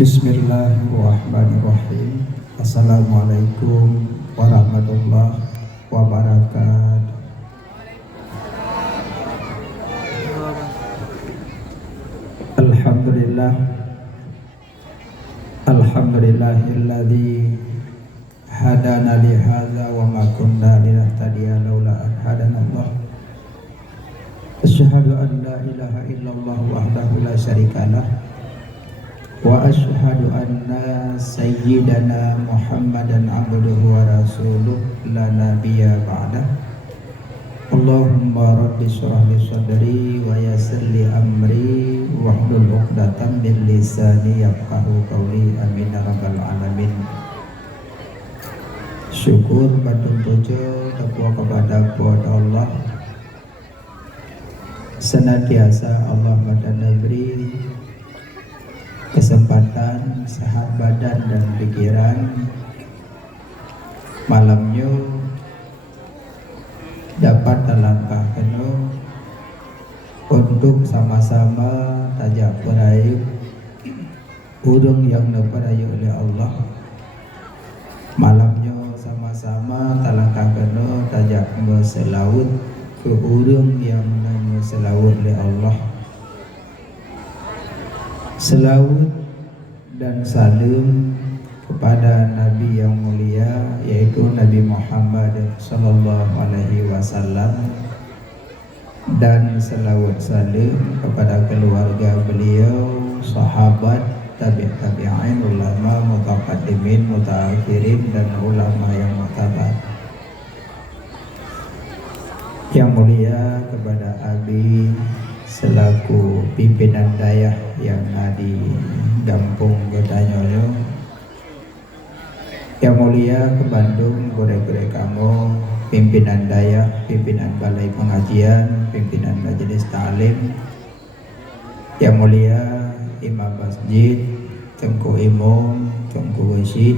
Bismillahirrahmanirrahim. Assalamualaikum warahmatullahi wabarakatuh. Alhamdulillah. Alhamdulillahilladzi hadana li hadza wa ma kunna linahtadiya laula an hadanallah. Asyhadu an la ilaha illallah wahdahu la syarikalah wa asyhadu anna sayyidana Muhammadan abduhu wa rasuluh la nabiyya ba'dah. Allahumma rabbi shrah li sadri wa yassir li amri wahlul 'uqdatam min lisani yafqahu qawli. Amin ya rabbal alamin. Syukur badung puja takwa kepada Allah. Senantiasa Allah pada negeri kesempatan sehat badan dan pikiran malamnya dapat terlangkah penuh untuk sama-sama tajak perayu urung yang diperayu oleh Allah. Malamnya sama-sama terlangkah penuh tajak berselawat ke urung yang berselawat oleh Allah. Selawat dan salam kepada Nabi yang mulia, yaitu Nabi Muhammad sallallahu alaihi wasallam, dan selawat salam kepada keluarga beliau, sahabat, tabi'in, ulama, mutaqaddimin, mutaakhirin, dan ulama yang mu'tabar. Yang mulia kepada Abi selaku pimpinan dayah yang di Gampung Gedanyolyo. Yang mulia ke Bandung, gore-gore kamu, pimpinan dayah, pimpinan balai pengajian, pimpinan majelis ta'lim. Yang mulia imam masjid, Tengku Imam, Tengku Wasid,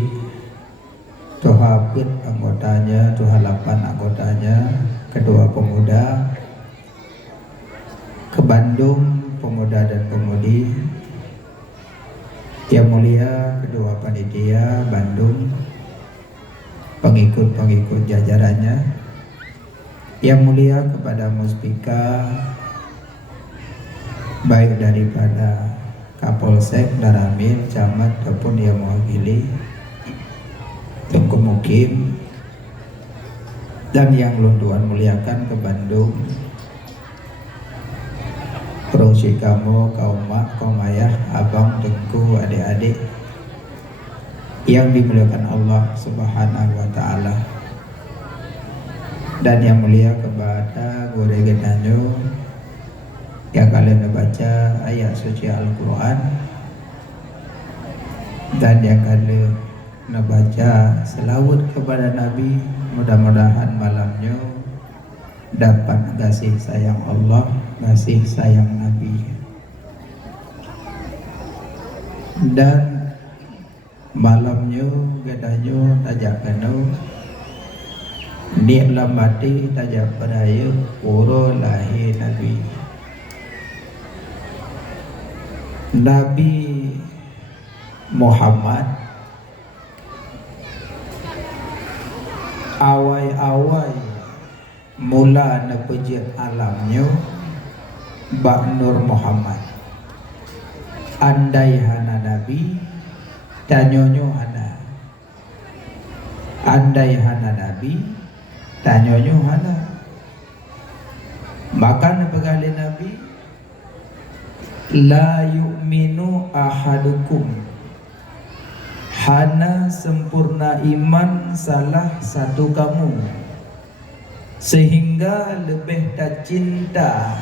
Tuhapit anggotanya, Tuhalapan anggotanya, kedua pemuda ke Bandung, pemuda dan pemudi. Yang mulia kedua panitia Bandung, pengikut-pengikut jajarannya. Yang mulia kepada muspika, baik daripada Kapolsek, Daramil, Camat, ataupun yang mewakili Tengku Mukim, dan yang Tuhan muliakan ke Bandung, Perusi kamu, kaum mak, kaum ayah, abang, tengku, adik-adik yang dimuliakan Allah Subhanahu wa ta'ala. Dan yang mulia kepada Gure Gedanyo yang kalian membaca ayat suci Al-Quran, dan yang kalian membaca selawat kepada Nabi. Mudah-mudahan malamnya dapat kasih sayang Allah, kasih sayang Nabi. Dan malamnya gedanyo tajak penuh niat lamati tajak peraya pura lahir Nabi. Nabi Muhammad awai-awai mula nepejit alamnya Bak Nur Muhammad. Andai hana Nabi tanyonyo hana. Andai hana Nabi tanyonyo hana. Maka pegali Nabi, la yu'minu ahadukum, hana sempurna iman salah satu kamu, sehingga lebih tak cinta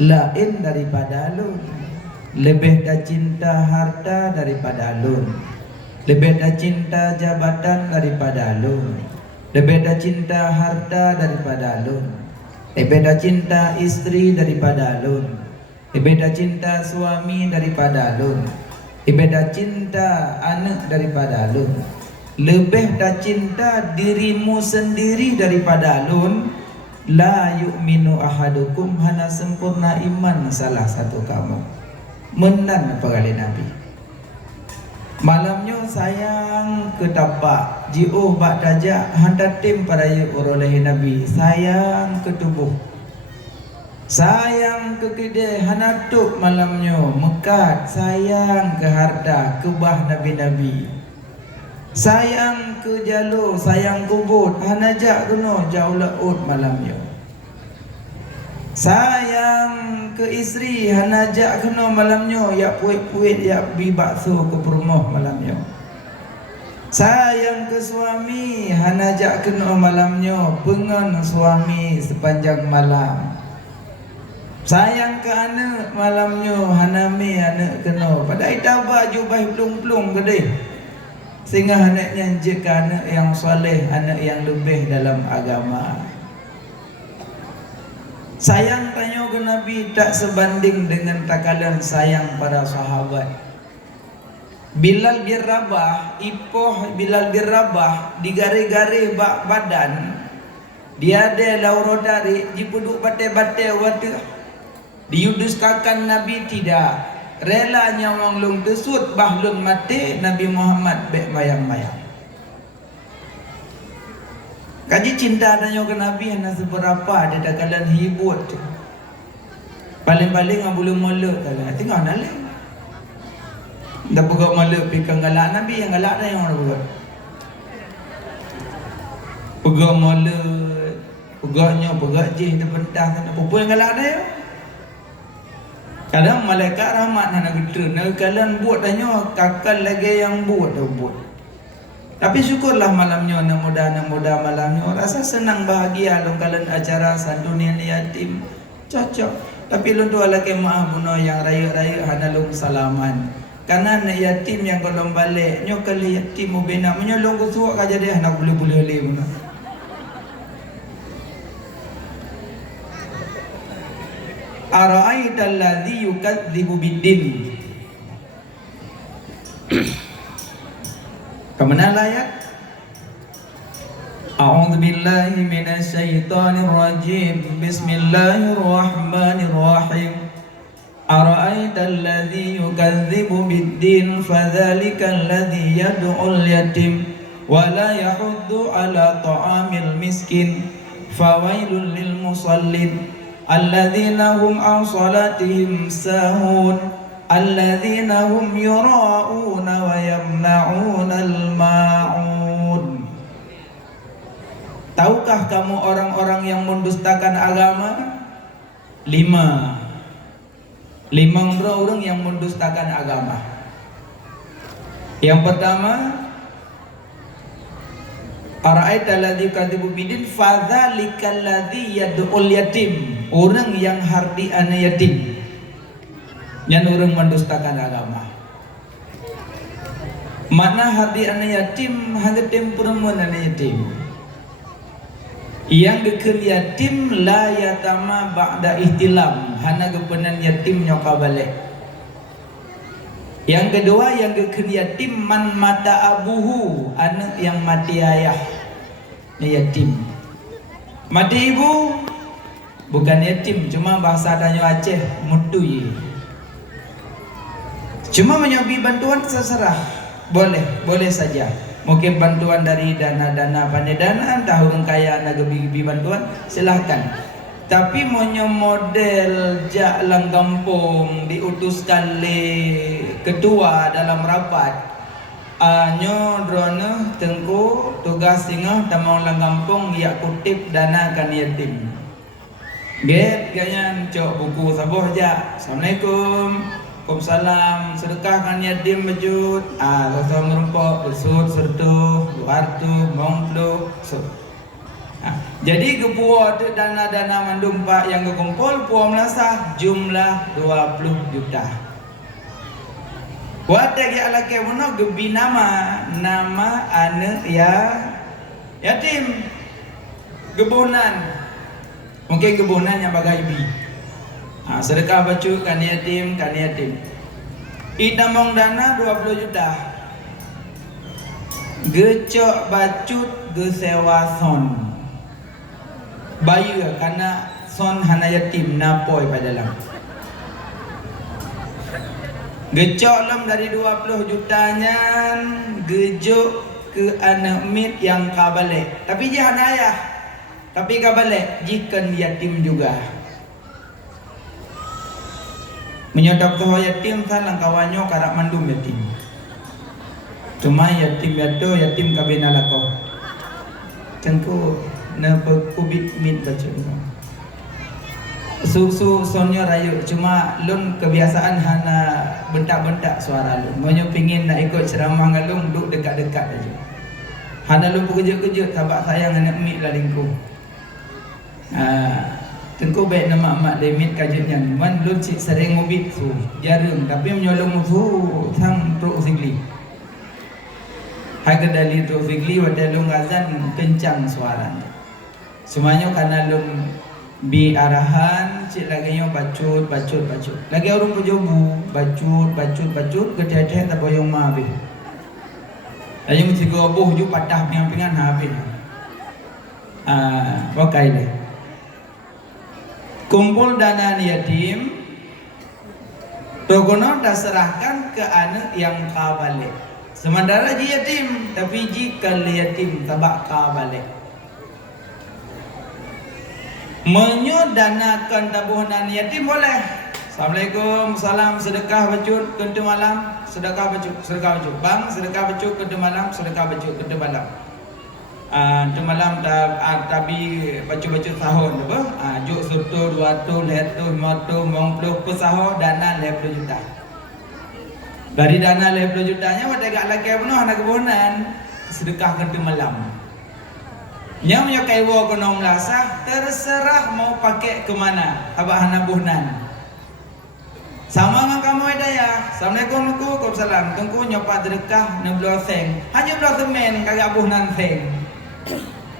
lain daripada alun, lebih tak cinta harta daripada alun, lebih tak cinta jabatan daripada alun, lebih tak cinta harta daripada alun, lebih tak cinta istri daripada alun, lebih tak cinta suami daripada alun, lebih tak cinta anak daripada alun, lebih tak cinta dirimu sendiri daripada alun. La yu'minu ahadukum, hana sempurna iman salah satu kamu. Menan apa kali Nabi. Malamnya sayang ke tapak jiuh bak dajak hantar tim pada oleh Nabi, sayang ke tubuh, sayang ke kedai hanatuk malamnya mekat, sayang ke harta ke bah Nabi-Nabi, sayang ke jalur, sayang kubut hanajak kena jauh laut malamnya, sayang ke isteri hanajak kena malamnya yak puit-puit yak bi bakso ke rumah malamnya, sayang ke suami hanajak kena malamnya pengen suami sepanjang malam, sayang ke anak malamnya hanami anak kena padai tabah jubah plung-plung gede sehingga anaknya je ke anak yang soleh, anak yang lebih dalam agama. Sayang tanya ke Nabi tak sebanding dengan takalan sayang para sahabat. Bilal bin Rabah, ipoh Bilal bin Rabah digari-gari bak badan, dia ada lauro dari dipuduk bate-bate waktu diuduskakan Nabi tidak rela nyawang lung tesut bahlun mati Nabi Muhammad bek mayang-mayang. Kaji cinta tanya ke Nabi hanya seberapa ada takalan hibut. Paling-paling yang belum molek kalau tengok nalih. Dah pegak molek pikang galak Nabi yang galak dah yang orang pegak. Pegak molek, pegaknya pegak jih terpentah sana. Apa yang galak dah ya? Kadang malaikat rahmat nak geter, nak kalian buat tanya kakal lagi yang buat dah buat. Tapi syukurlah malamnya, nak mudah malamnya. Rasa senang bahagia long kalian acara sandunia yatim. Cocok. Tapi long tu ala ke maaf buno yang raya-raya hanalung salaman. Karena nak yatim yang kalau balik, nyo kali yatim mau bina, menyolong kusuak aja dia nak boleh-boleh le buno. Ara'aital ladzi yukadzibu biddin. Kemana ayat? A'udzu billahi minasy syaithanir rajim. Bismillahirrahmanirrahim. Ara'aital ladzi yukadzibu biddin fadzalikal ladzi yad'ul yatim wa la yahuddu 'ala ta'amil miskin fawailul lil musallin alladzina hum 'an salatihim sahun alladzina hum yura'una wa yamna'una al-ma'un. Tahukah kamu orang-orang yang mendustakan agama? Lima orang yang mendustakan agama. Yang pertama, ara'aital ladzi yukadzibu biddin fadzalikal ladzi yad'ul yatim. Orang yang hardi anak yatim. Yang orang mendustakan agama. Mana hardi anak yatim, hangatim perempuan anak yatim. Yang geker yatim la yatama ba'da ihtilam, hana gepenan yatim nyoka balik. Yang kedua yang geker yatim man mata abuhu, anak yang mati ayah. Ini yatim. Mati ibu bukan yatim, cuma bahasa danyo Aceh mutui. Cuma menyobi bantuan terserah, boleh saja. Mungkin bantuan dari dana-dana panedana, entah orang kaya nak gebi bantuan, silahkan. Tapi monyo model jak lang kampung diutuskan le ketua dalam rapat. Anyo drone tengku tugas singa tamang lang kampung ya kutip dana kan yatim. Get ganyan cok buku sabuh aja. Assalamualaikum. Waalaikumsalam. Sedekahkan yatim bejut. Rasa merumpok, besut, sertu, luartu, mongplu. Jadi kepuah tu dana-dana mandum pak yang kekumpul puah melasah jumlah 20 juta. Wadah ya laki mana gebi nama anak ya yatim gebunan. Mungkin gebunan yang bagai bi. Sedekah baju kan yatim. Idamong dana 20 juta. Gecok bacut gesewa son. Bayu karena son hana yatim napoi pada dalam. Gecok lem dari 20 jutanya gejuk ke anak mit yang kabalik. Tapi dia anak ayah. Tapi kabalik jikan yatim juga. Menyodok tuh yatim salang kawanyo karak mandum yatim. Cuma yatim yato yatim kabina lako. Cengku na pagkubit mit baca. Susu sonyo rayu cuma lun kebiasaan hana bentak-bentak suara lun. Monyo pingin nak ikut ceramah ngalung duk dekat-dekat aja. Hana lun kejut-kejut sabak sayang anak mit lah lingku. Tengku baik nama mak limit kajutnya. Man lun cik sering ngubit su jarang tapi menyolong su sang truk sigli. Harga dari truk sigli wadah lun azan kencang suaranya. Semuanya karena lun bi arahan cik lagi yo bacut. Lagi orang pejobu bacut keteteh tak boyong mabe. Ayo mesti goboh ju patah pingan habis. Pakai deh. Kumpul dana yatim Tokono dah serahkan ke anak yang kabalik. Sementara ji yatim tapi ji kal yatim tabak kabalik. Menyodanakan tabuhan yatim boleh. Assalamualaikum, salam, sedekah bacut kentu malam, sedekah bacut. Bang, sedekah bacut kentu malam, sedekah bacut kentu malam. Kentu malam tapi bacut sahur apa? Juk 100, 200, 100, 50, 50 per sahur dana 50 juta. Dari dana 50 jutanya wadah gak lagi penuh anak kebunan sedekah kentu malam. Yang menyukai wo konom lasah terserah mau pakai ke mana. Abah hana buhnan. Sama dengan kamu hidayah. Assalamualaikum Waalaikumsalam. Tunggu nyopat sedekah 16 sen. Hanya belah semen kagak buhnan sen.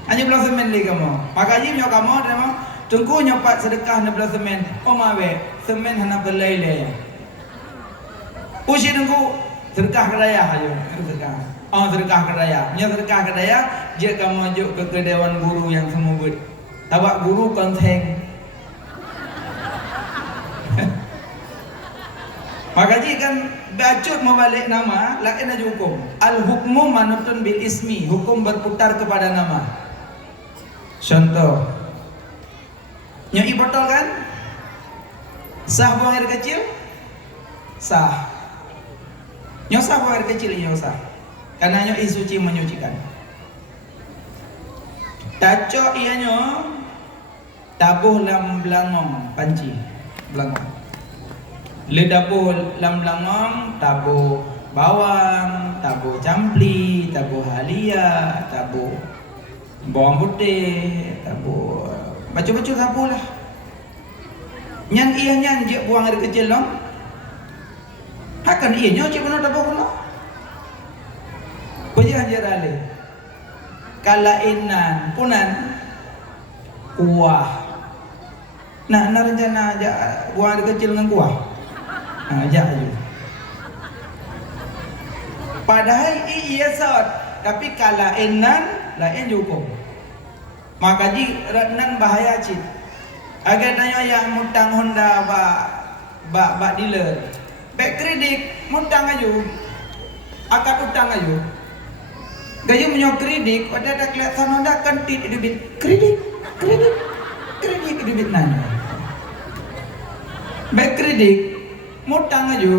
Hanya belah semen li kamu. Makanya nyok kamu demo tunggu nyopat sedekah 16 semen. Oh mawe, semen hana belai-lai. Usi tunggu sedekah kedaya ayo. Sedekah. Sedekah kedaya. Nya sedekah kedaya je kamu juk ke dewan guru yang semua buat. Tabak guru konteng. Maka jika bacut membalik nama, lain aja hukum. Al hukmu manutun bil ismi, hukum berputar kepada nama. Contoh, nyoi botol kan? Sah buang air kecil? Sah. Nyoi sah buang air kecil, nyoi sah. Karena nyoi suci menyucikan. Tacok ianya tabuh lam belangong panci belangong. Ledabuh lam belangong tabuh bawang, tabuh campli, tabuh halia, tabuh bawang putih, tabuh bacu-bacu sapu lah. Nyan iya nyan je buang air kecil long. Hakan iya nyo cik benar tabuh kuno. Puji hajar ale. Kala inan punan kuah. Nah, rencana aja buang air kecil dengan kuah. Ajak aja. Padahal iya sot, tapi kala enan lain cukup. Maka ji renan bahaya cik. Agar nanya yang mutang Honda bak dealer, back kredit mutang aja, akad utang aja. Gaya punya kredit, ada kelihatan Honda kan tidak debit kredit debit nanya. Back kredit mutang aja.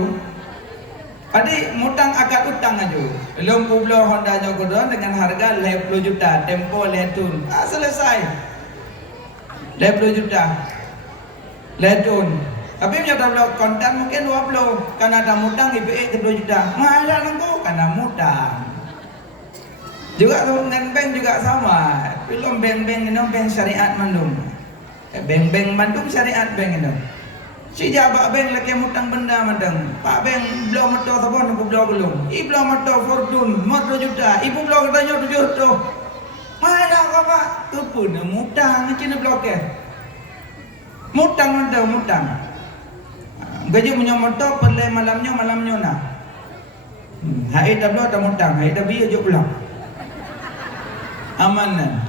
Adik mutang akad utang aja. Belum publo Honda nya kodon dengan harga 50 juta, tempo letun. Selesai. 50 juta. Letun. Tapi punya tablo kontan mungkin 20. Karena ada mutang IPE 30 juta. Mahal nengku karena mutang. Juga dengan bank juga sama. Belum bank-bank ini bank syariat Bandung. Bank-bank Bandung syariat bank ini. Si jabak bank lagi mutang benda madang. Pak bank belum motor sabon aku belum. I belum motor Fortune 40 juta. Ibu belum katanya 7 juta. Mana kau pak? Tu pun mutang Cina blok ke. Mutang. Gaji punya motor pelai malamnya nak. Hai dah belum ada mutang. Hai dah biar jauh pulang. Amanan.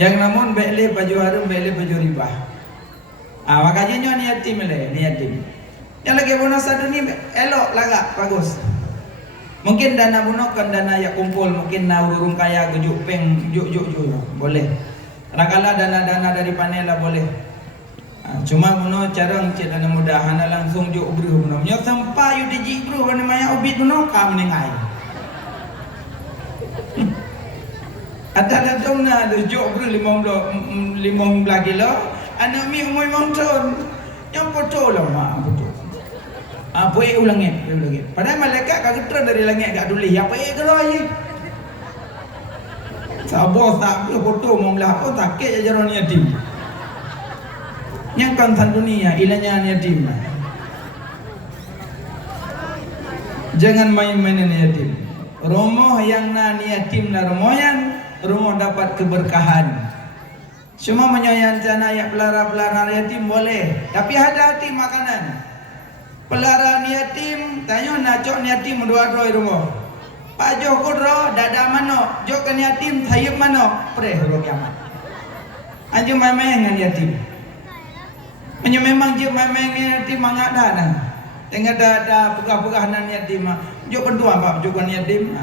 Yang namun beli baju harum beli baju ribah. Makanya ni yatim le, ni yatim. Yang lagi bunuh satu ni elok lagak bagus. Mungkin dana bunuh kan dana yang kumpul, mungkin na urung kaya gejuk peng juk boleh. Kadang-kadang dana-dana dari panela boleh. Cuma bunuh cara cik dana mudahan langsung juk ubruh bunuh. Nyo sampai yu diji ubruh bani maya ubit bunuh kam ningai. Ada dong na ada juk ubruh 15 kilo. Anak mi umur 5 tahun. Yang betul lah mak betul. Apa ulangi. Padahal malaikat kagak dari langit kat dulih. Apa kalau aje? Sabar tak foto mau belah pun takut je jaron yatim. Yang kan dunia ilahnya yatim. Jangan main-mainin yatim. Rumah yang nan yatim lah rumah dapat keberkahan. Cuma menyayang jana yang pelara yatim boleh, tapi hati-hati makanan. Pelara yatim, tanya nak yatim dua-dua rumah. Pak Joh kudro, dada mano, jok kan yatim, sayup mano, preh huruf kiamat. Anjing main-main dengan yatim. Memang je main-main dengan yatim mangat dah nah. Tengah ada pegah-pegah nan yatim, jok pentuan pak, jok kan yatim.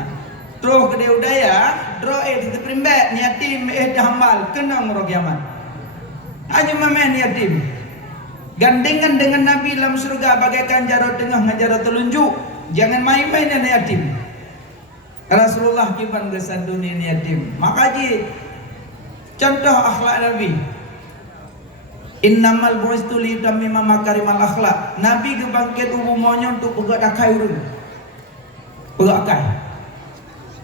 Terus ke dia udaya, draw di primbet yatim hambal, kena huruf kiamat. Anjing main yatim. Gandengan dengan Nabi dalam surga bagaikan jarum tengah dengan jarum telunjuk. Jangan main-main dengan yatim. Rasulullah kiban kesan dunia yatim. Makaji contoh akhlak Nabi. Innamal bu'istu li utammima makarimal akhlak. Nabi kebangkit umumonyo untuk pegak dakai urun. Pegak dakai.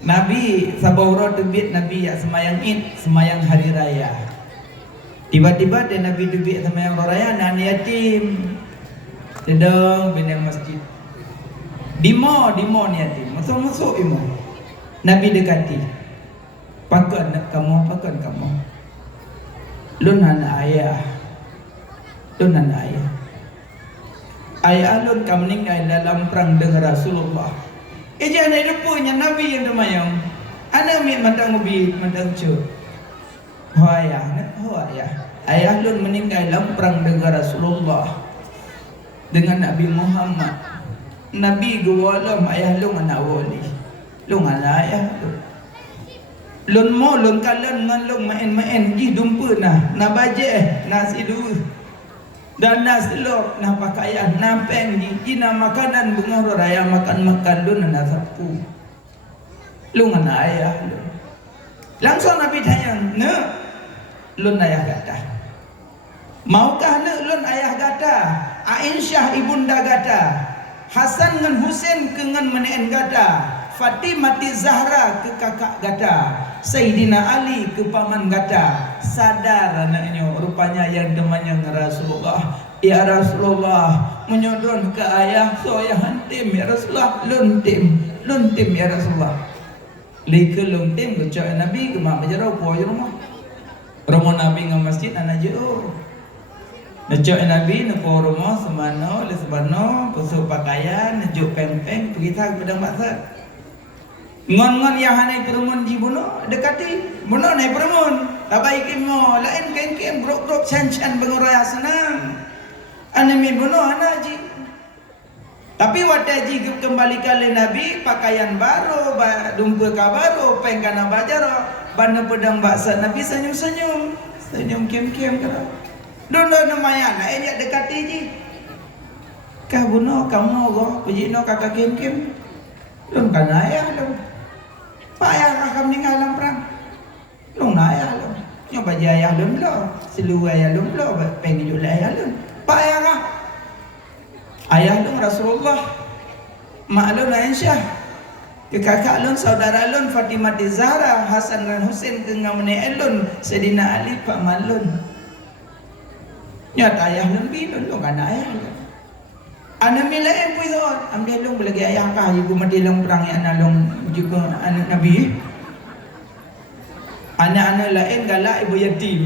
Nabi sabawra debit Nabi ya semayang Id, semayang hari raya. Tiba-tiba dia Nabi debit semayang raya nan yatim. Sedang bina masjid. Dimo ni yatim. Masuk imo. Nabi dekati. Pakon kamu. Lun anak ayah. Ayah lun kam meninggal dalam perang dengan Rasulullah. Jangan ada punya Nabi yang demayang. Anak mi mandang mobil, mandang cu. Ayah lun meninggal dalam perang dengan Rasulullah dengan Nabi Muhammad. Nabi guwalam ayah lun anak wali. Lun anak ayah lun. Lun kalon ngan lun main ji dumpa nah baje nasi dua. Dan naslok na pakaian na pengji ina makanan bunga raya makan lun na sapu lun na ayah lun. Langsung Nabi tanya ne lun ayah kata maukah ne lun ayah kata Aisyah ibunda kata Hasan dengan Husain kengan meneen kata Fatimah Zahra ke kakak kata Sayyidina Ali ke paman kata sadar anaknya rupanya yang demanya Rasulullah. Ya Rasulullah menyodon ke ayah so ya hantim ya Rasulullah luntim ya Rasulullah lika luntim ke cak Nabi ke mak berjarau puas rumah Nabi dengan masjid anak jauh Necok Nabi nepo rumah semano le semano pusuk pakaian nejuk peng-peng pergi ke pedang baksa. Ngon-ngon yang hanai perumun di bunuh dekati bunuh naik perumun tak baik mo lain kem grok chan benguraya senang anemi bunuh anaji tapi wadaji kembali kali Nabi pakaian baru dumpa baru pengkana bajaro bana pedang baksa Nabi senyum kem kera dono namanya lain dia dekati ji kah bunuh kamu go pejino kakak kem lun kana ya lun payah kakak meninggal dalam perang lung ayah lun nyoba ayah lun lo selu ayah lun lo pengen juga ayah lun payah kah ayah lun Rasulullah mak lun Aisyah ke kakak lun saudara lun Fatimah Zahra Hasan dan Husain ke ngamne lun Sayyidina Ali pak malun nyata ayah lun bilun lo kan ayah lun anak milayan pun itu ambil long lagi ayah kah ibu mati long perang anak long juga anak Nabi anak-anak lain galak ibu yatim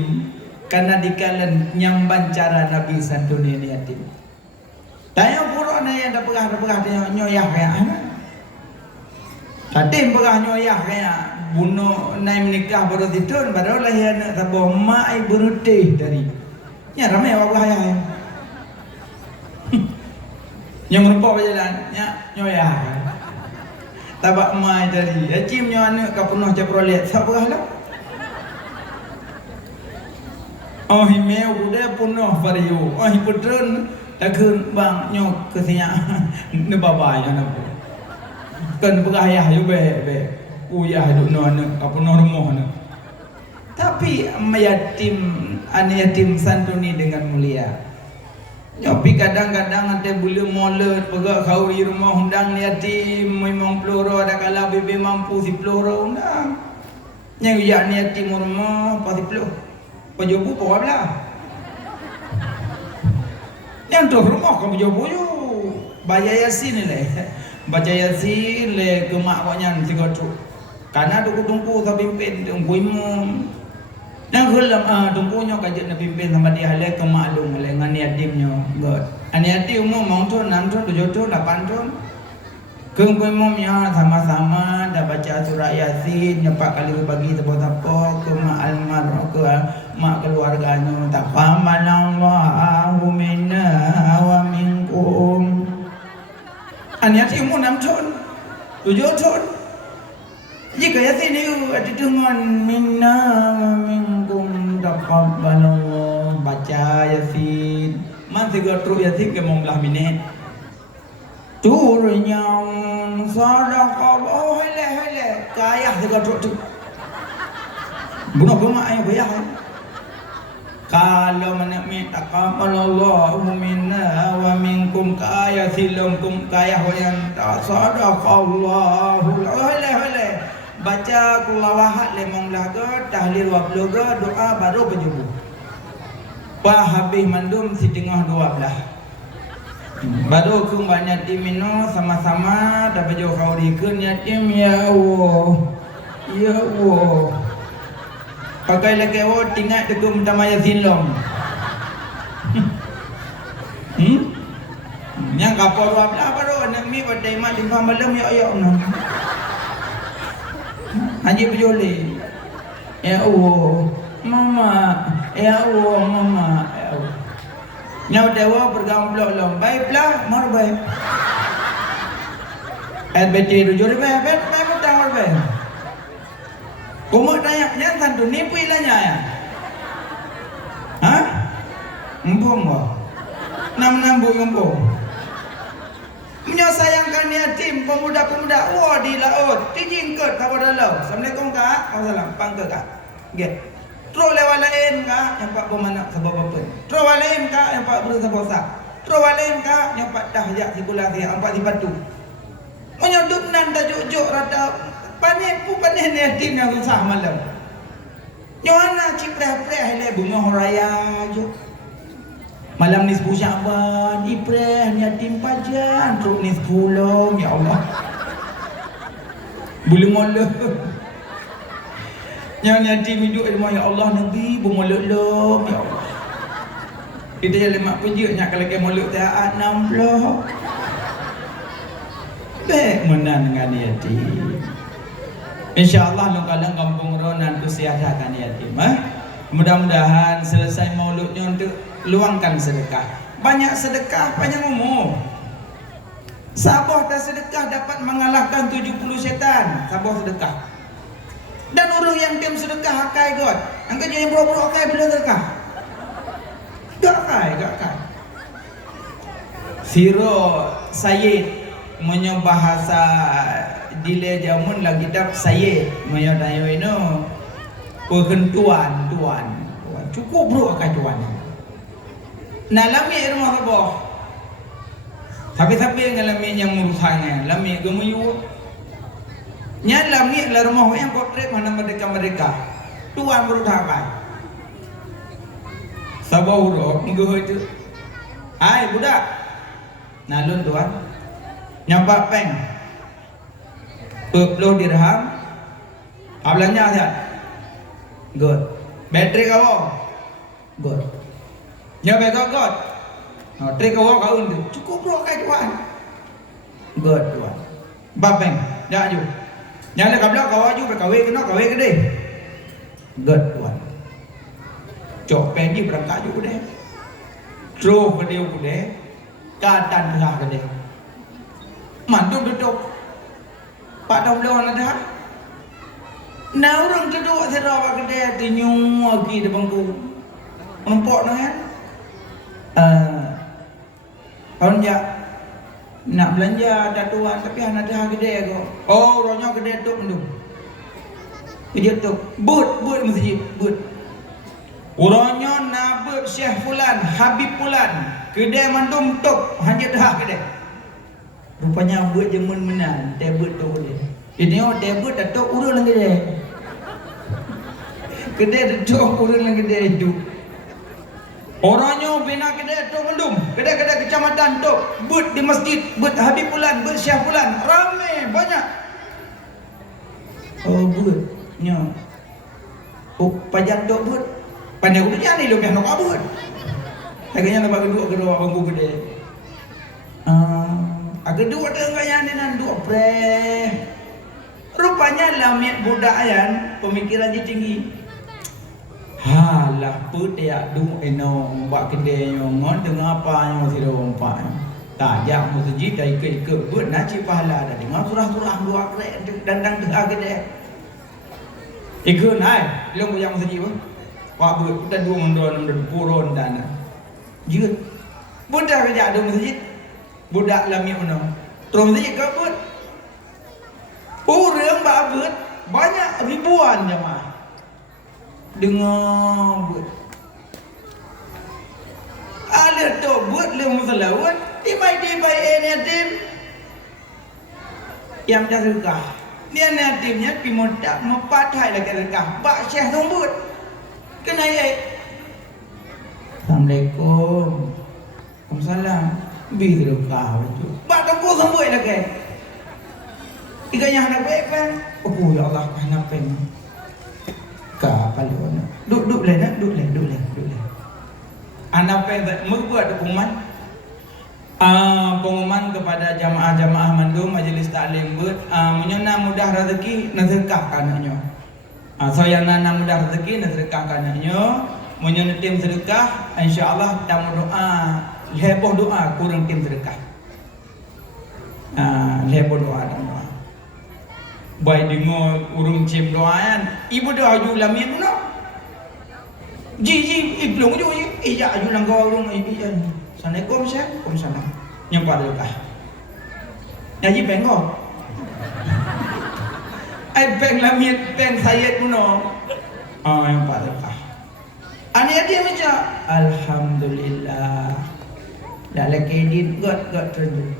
karena dikalan nyamban cara Nabi santuni yatim tanya pura na yang dah pegah nyoyah kayak anak katim pegah nyoyah kayak bunuh naik menikah baru tidur baru lah ya nak tabah mak ibu rutih dari nya ramai awak ayah Yang merempok berjalan, nyoya. Tabak mai tadi, cim nyo anak ka penuh caprolet, sabarah lah. Oh himeu udah penuh vario, oh hipudron takun bang nyo kesinya ne babai anak. Kan berayah yo be, uyah duk no anak ka penuh rumah anak. Tapi anak yatim santuni dengan mulia. Tapi kadang-kadang ante bulu molet pegak kauri rumah undang yatim memang peloro ada kala bebe mampu si peloro undang. Yang ya yatim rumah pasti peloro. Pejobu apa belah? Yang tu rumah kau pejobu yo. Baca Yasin le. Baca Yasin le gemak banyak tiga tu. Karena tu tungku tak pimpin tungku imam. Nang hulam tungkunya kajet na pimpin sama dia le kemaklum le ngan yatimnya god ani yatim mo mong thon 6 thon 7 thon 8 thon keung pemomnya sama-sama dah baca surah Yasin nyepak kali bagi tepo-tepo ke mak almarhum ke mak keluarganya taqabbalallahu minna wa minkum ani yatim mo 6 thon 7 thon jika Yasin itu ada dengan minna wa minkum taqabbalallah baca Yasin man tiga tru Yasin ke mong belah minit turnya sadaqallah hele kayah tiga tru tu bunuh gemak ayo bayah kalau mana minta taqabbalallahu minna wa minkum kayah silumkum kayah yang sadaqallahu hele baca kulawahat lemong laga tahlil wablu ga doa baru berjubu pa habis mandum si tengah 12 baru ku banyak dimino sama-sama dah bejo kaurikeun yatim ya Allah pakai lagi tinggal degum tamaya zilom yang kapal 12 baru nak mi badai mak limpah malam ya no Haji berjolek. Ya Allah, mama. Ya Allah, mama. Ya Allah. Nyau dewa bergamblok lom. Baiklah, mar baik. LBT rujur baik mutang mar baik. Kumuk tanya nyantan tu nipu ilanya ya. Hah? Empung ba? Nam-nambu empung. Menyayangkan yatim pemuda-pemuda di laut tijingket kepada laut. Assalamualaikum kak. Waalaikumsalam. Pangke kak. Get. Terus lewat lain kak yang pak pemanak sebab apa? Terus lain kak yang pak berusaha bosak. Terus lain kak yang pak tahjat sirkulasi empat di batu. Menyoduk nan dah juk rata panik yatim yang susah malam. Nyona cipreh-preh le bunga raya juk. Malam nisfu Syaban, Ibrah, yatim pajan, truk nisfu lom, ya Allah. Boleh molek. Yang yatim hidup rumah ya Allah Nabi, bermolek lom, ya Allah. Kita yang lemak penjik, nak kalau kita molek taat 60. Baik menang dengan yatim. InsyaAllah lu kalang kampung Ronan tu siadakan yatim. Mudah-mudahan selesai mauludnya untuk luangkan sedekah. Banyak sedekah, panjang umur. Sabah dan sedekah dapat mengalahkan 70 syaitan. Sabah sedekah. Dan orang yang diam sedekah akai god. Angkat yang bro-bro akai bila sedekah. Gak akai. Siro Sayyid menyebut bahasa dile jamun lagi kitab Sayyid menyatayo ini tuan cukup bro akai tuan. Nah lami rumah apa? Tapi ngalami yang murusanya, lami gemuyu. Nya lami la rumah yang kotrek mana mereka. Tuan berusaha. Sabau ro nggo itu. Ai budak. Nalun tuan. Nyampak peng. 20 dirham. Ablanya ada. Good. Bateri kau. Good. Nya bego god. Trik kau kau undu. Cukup bro kai tuan. Good tuan. Babeng. Dah aju. Nya le kabla kau aju kawe kena kawe gede. Good tuan. Cok pengi berangkat juga deh. Tro ke dia gede. Katan lah gede. Mandum duduk. Pak dah belum ada. Nah orang duduk serawak kedai tenyum lagi di bangku. Nampak nak kan? Orang jak nak belanja ada tuan tapi hanya ada kedai kok. Oh, orangnya kedai tu mandum. Dia tu but masjid but. Orangnya nabut Syekh Fulan, Habib Fulan. Kedai mandum tok hanya dah kedai. Rupanya buat jemun menan, tebut tu boleh. Ini tebut tok urun lagi kedai. Kedai tok urun lagi kedai itu. Orangnya bina kedai tok mandum, kedai-kedai kecamatan tok, but di masjid, but Habib Fulan, but Syekh Fulan, ramai banyak. Oh but, nyo. Oh pajak tok but. Pandai aku punya ni lu biar nak abut. Agaknya nak bagi dua bangku kedai. Agak dua tengah yang ni nan dua pre. Rupanya lamit budayan pemikiran dia tinggi. Halah putiak du eno bak kedai ngon tengah apa nyo sira ompak. Tajak masjid dah ikut buat naci pahala dah dengar surah-surah dua krek dandang dah kedai. Ikut hai, long yang masjid apa? Wah buat kita dua mendon purun dana. Jut. Budak kerja ada masjid. Budak lamit uno. Terus masjid ke but. Orang babut banyak ribuan jemaah. Dengar but. Ada tu but le musalawat. Tibai-tibai ini tim. Yang jaga. Ni anak timnya pimodak mepatai lagi rekah. Bak Syekh Tumbut. Kena Assalamualaikum. Waalaikumsalam. Biru kau itu. Bak tunggu sambut lagi. Iganya anak baik kan? Oh ya Allah, anak peng. Kapal dia. Duduk le nak, duduk le. Anak peng membuat pengumuman. Pengumuman kepada jamaah-jamaah mandum majlis taklim but menyona mudah rezeki nazekah kananya. Saya nana mudah rezeki nazekah kananya. Menyona tim sedekah insya-Allah tamu doa, heboh doa kurang tim sedekah. Heboh doa dan doa. Baik dengar urung cim doaan, ibu doa ju lamin no. Ji iblung ju iya ju langkau urung ibu jan. Assalamualaikum Syekh. Waalaikumsalam. Nyempat dekah. Ngaji pengok. Ai peng lamit peng sayet muno. Nyempat dekah. Ani dia macam alhamdulillah. Dah lagi edit got terjun.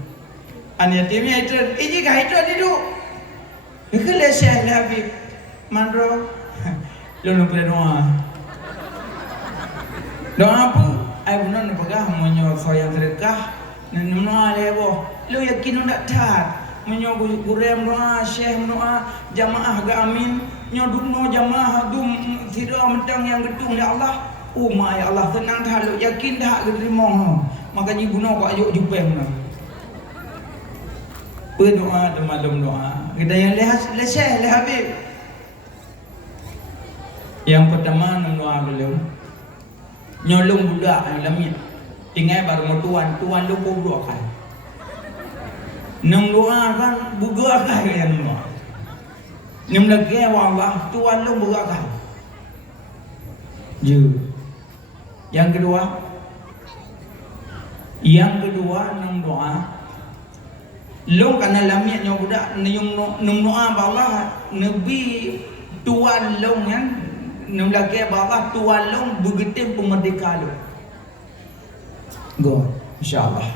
Ani dia mi itu iji ka itu didu. Ikhle Syekh Habib. Mandro. Lu doa. Doa apa? Ai bunan pegah menyo soyang sedekah nunua lebo lu yakin nak tat menyo gurem doa syekh doa jamaah ga amin nyo dukno jamaah dum sira mentang yang gedung ya Allah ya Allah tenang dah lu yakin dah terima maka ji guna kok ayuk jupeng nah berdoa malam doa kita yang le syekh le Habib yang pertama doa beliau nyolong budak yang lamit tinggal baru mau tuan lu pun dua kali nung doa kan buga kali yang doa nung lagi Allah tuan lu buga kali yang kedua nung doa lu karena lamit nyok budak nung doa Allah nabi tuan lu kan nung lagi bapa tuan long begitu pemerdeka lu. God, insyaallah.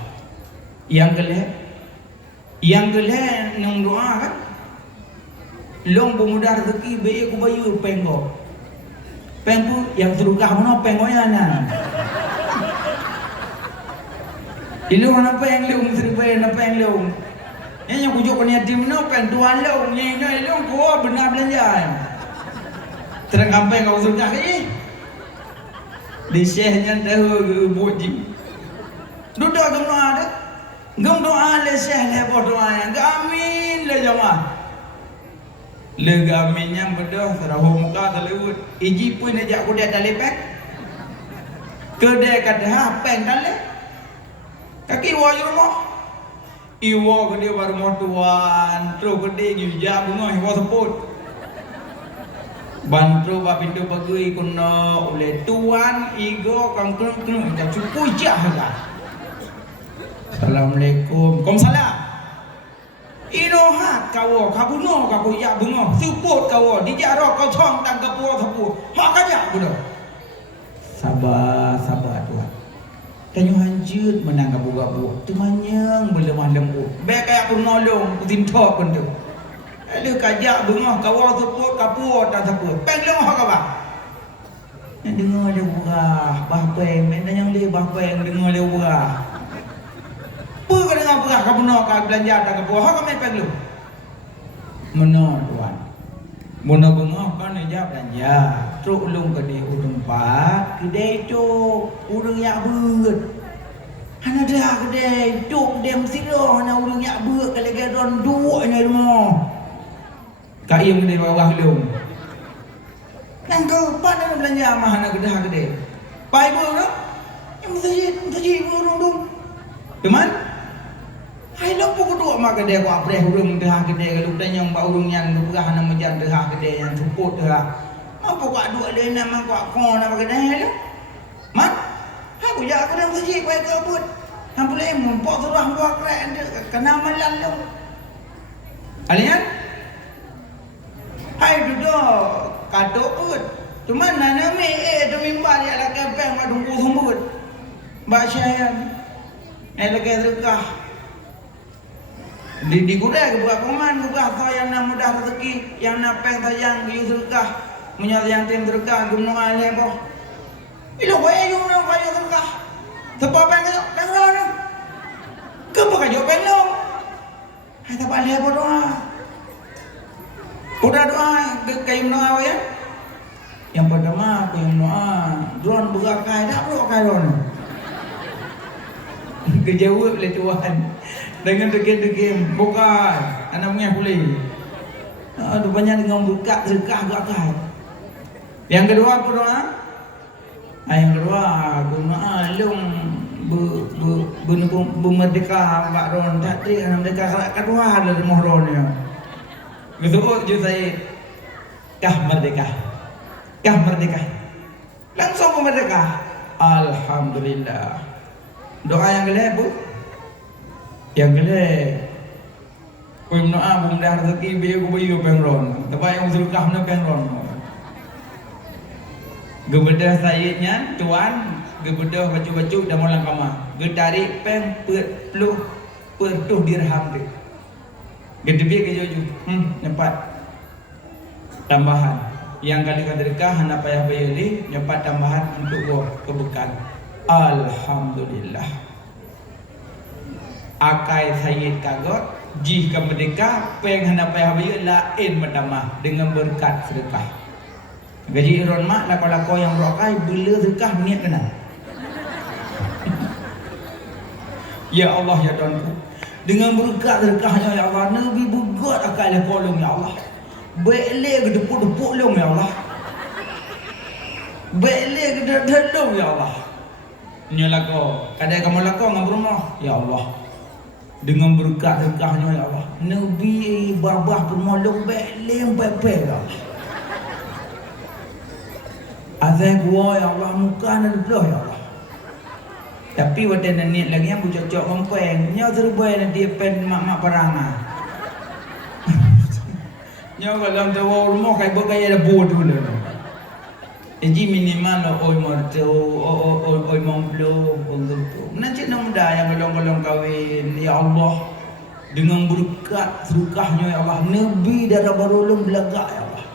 Yang kelih nung doa kan. Long pemuda rezeki bayi ku bayu penggo. Pengku yang surga mana pengoya na. Ilu mana peng lu mesti peng lu. Yang kujuk ni tim no peng tuan long ni long ko benar belanja. Terang apa yang kau surga ni? Di syekhnya tahu buji. Duduk agam doa ada. Gam doa le syekh le doa yang amin le jamaah. Le gaminnya bedah serahu muka terlewat. Iji pun ajak ku dia talepek. Kedai kata ha peng tale. Kaki wa rumah. Iwo ke dia baru mau tuan, terus ke dia juga bunga iwo sebut. Bantu ba pintu pagi kuno oleh tuan igo kang keng tak cukup jah lah. Assalamualaikum. Waalaikumsalam. Inoha kau kabuno kau ya bunga support kau di jaro kau thong tang kapu thapu. Hak aja budak. Sabar tuan. Tanyo hanjut menang gabu-gabu. Temanyang belemah lembut. Baik kayak aku nolong, aku tintok pun tu. Ada kajak bengah kawal seput kapur tak seput. Peng lemah kau bang. Nak dengar dia berah, bah peng. Nak yang dia bah peng dengar dia berah. Apa kau dengar berah kau benar kau belanja tak kapur. Hak kau main peng lu. Mana tuan? Mana bengah kau nak jawab belanja. Truk ulung ke dia udung pak. Kedai tu udung yak beut. Hana dah kedai tu dia mesti dah hana udung yak beut kalau dia don dua ni rumah. Kaim kedai bawah ulung. Nang kau pak nak belanja mah hana kedai. Pai ibu tu. Yang mesti urung dong. Teman? Hai lo pukul dua mak kedai kau apreh urung dah kedai kalau tanya mbak urung yang berah hana menjan dah kedai yang support dah. Apa kau dua dia nak kau nak kedai lu? Mak? Aku jak aku dah masjid baik kau buat. Hang boleh mumpok surah buat krek kena malam lu. Alian? Hai duduk kadok pun. Cuma nana mi tu mimbar dia lah kepeng mak tunggu sambut. Mbak Syayan. Lagi sedekah. Di gudang buat peman buat yang nak mudah rezeki, yang nak peng sayang you sedekah. Menyata yang tim terkah gumno alih boh. Ilo bae yung na kaya terkah. Tepa peng ron. Kepo kayo peng lo. Hai tepa alih boh doa. Udah doa kayo doa ya. Yang pertama aku yang doa drone berakai dah bro kai ron. Kejauh oleh Tuhan. Dengan degem bukan anak punya boleh. Aduh banyak dengan buka sedekah agak. Yang kedua apa doa? Yang kedua aku doa long bermerdeka Mbak Ron tak ada merdeka kedua dari mohron ya. Gitu je saya kah merdeka. Langsung merdeka. Alhamdulillah. Doa yang kedua Bu. Yang kedua Kau doa bunda rezeki biar aku bayu pengron. Tapi yang sedekah nak pengron. Gebedah sayidnya tuan, gebedah baju-baju dah mulang kamar. Getarik peng pertuh dirham tu. Gedebik ke jojo. Dapat tambahan. Yang kali sedekah hendak payah bayar ni, dapat tambahan untuk gua kebekal. Alhamdulillah. Akai sayid kagot jika merdeka peng hendak payah bayar lain berdamah dengan berkat sedekah. Gaji iron mak lako-lako yang berokai bila sedekah niat kena. Ya Allah ya Tuhanku, dengan berkat sedekahnya ya Allah, Nabi bugat akal kolong ya Allah. Baiklah gedepuk-depuk long ya Allah. Baiklah gedededong ya Allah. Nya lako, kadang kamu lako ngam rumah ya Allah. Dengan berkat sedekahnya ya Allah, Nabi babah pemolong baiklah baik-baik ya Allah. Azan gua ya Allah muka nak belah ya Allah. Tapi waktu niat lagi yang bucocok mempeng, nya terbaik nak dia pen mak perangan. Nya kalau tahu rumah kai bergaya dah bodoh dah. Jadi minimal oi marto, oi momplo, untuk nanti nak muda yang golong-golong kahwin ya Allah. Dengan berkat sedekahnya ya Allah, Nabi darah barulung belagak ya Allah.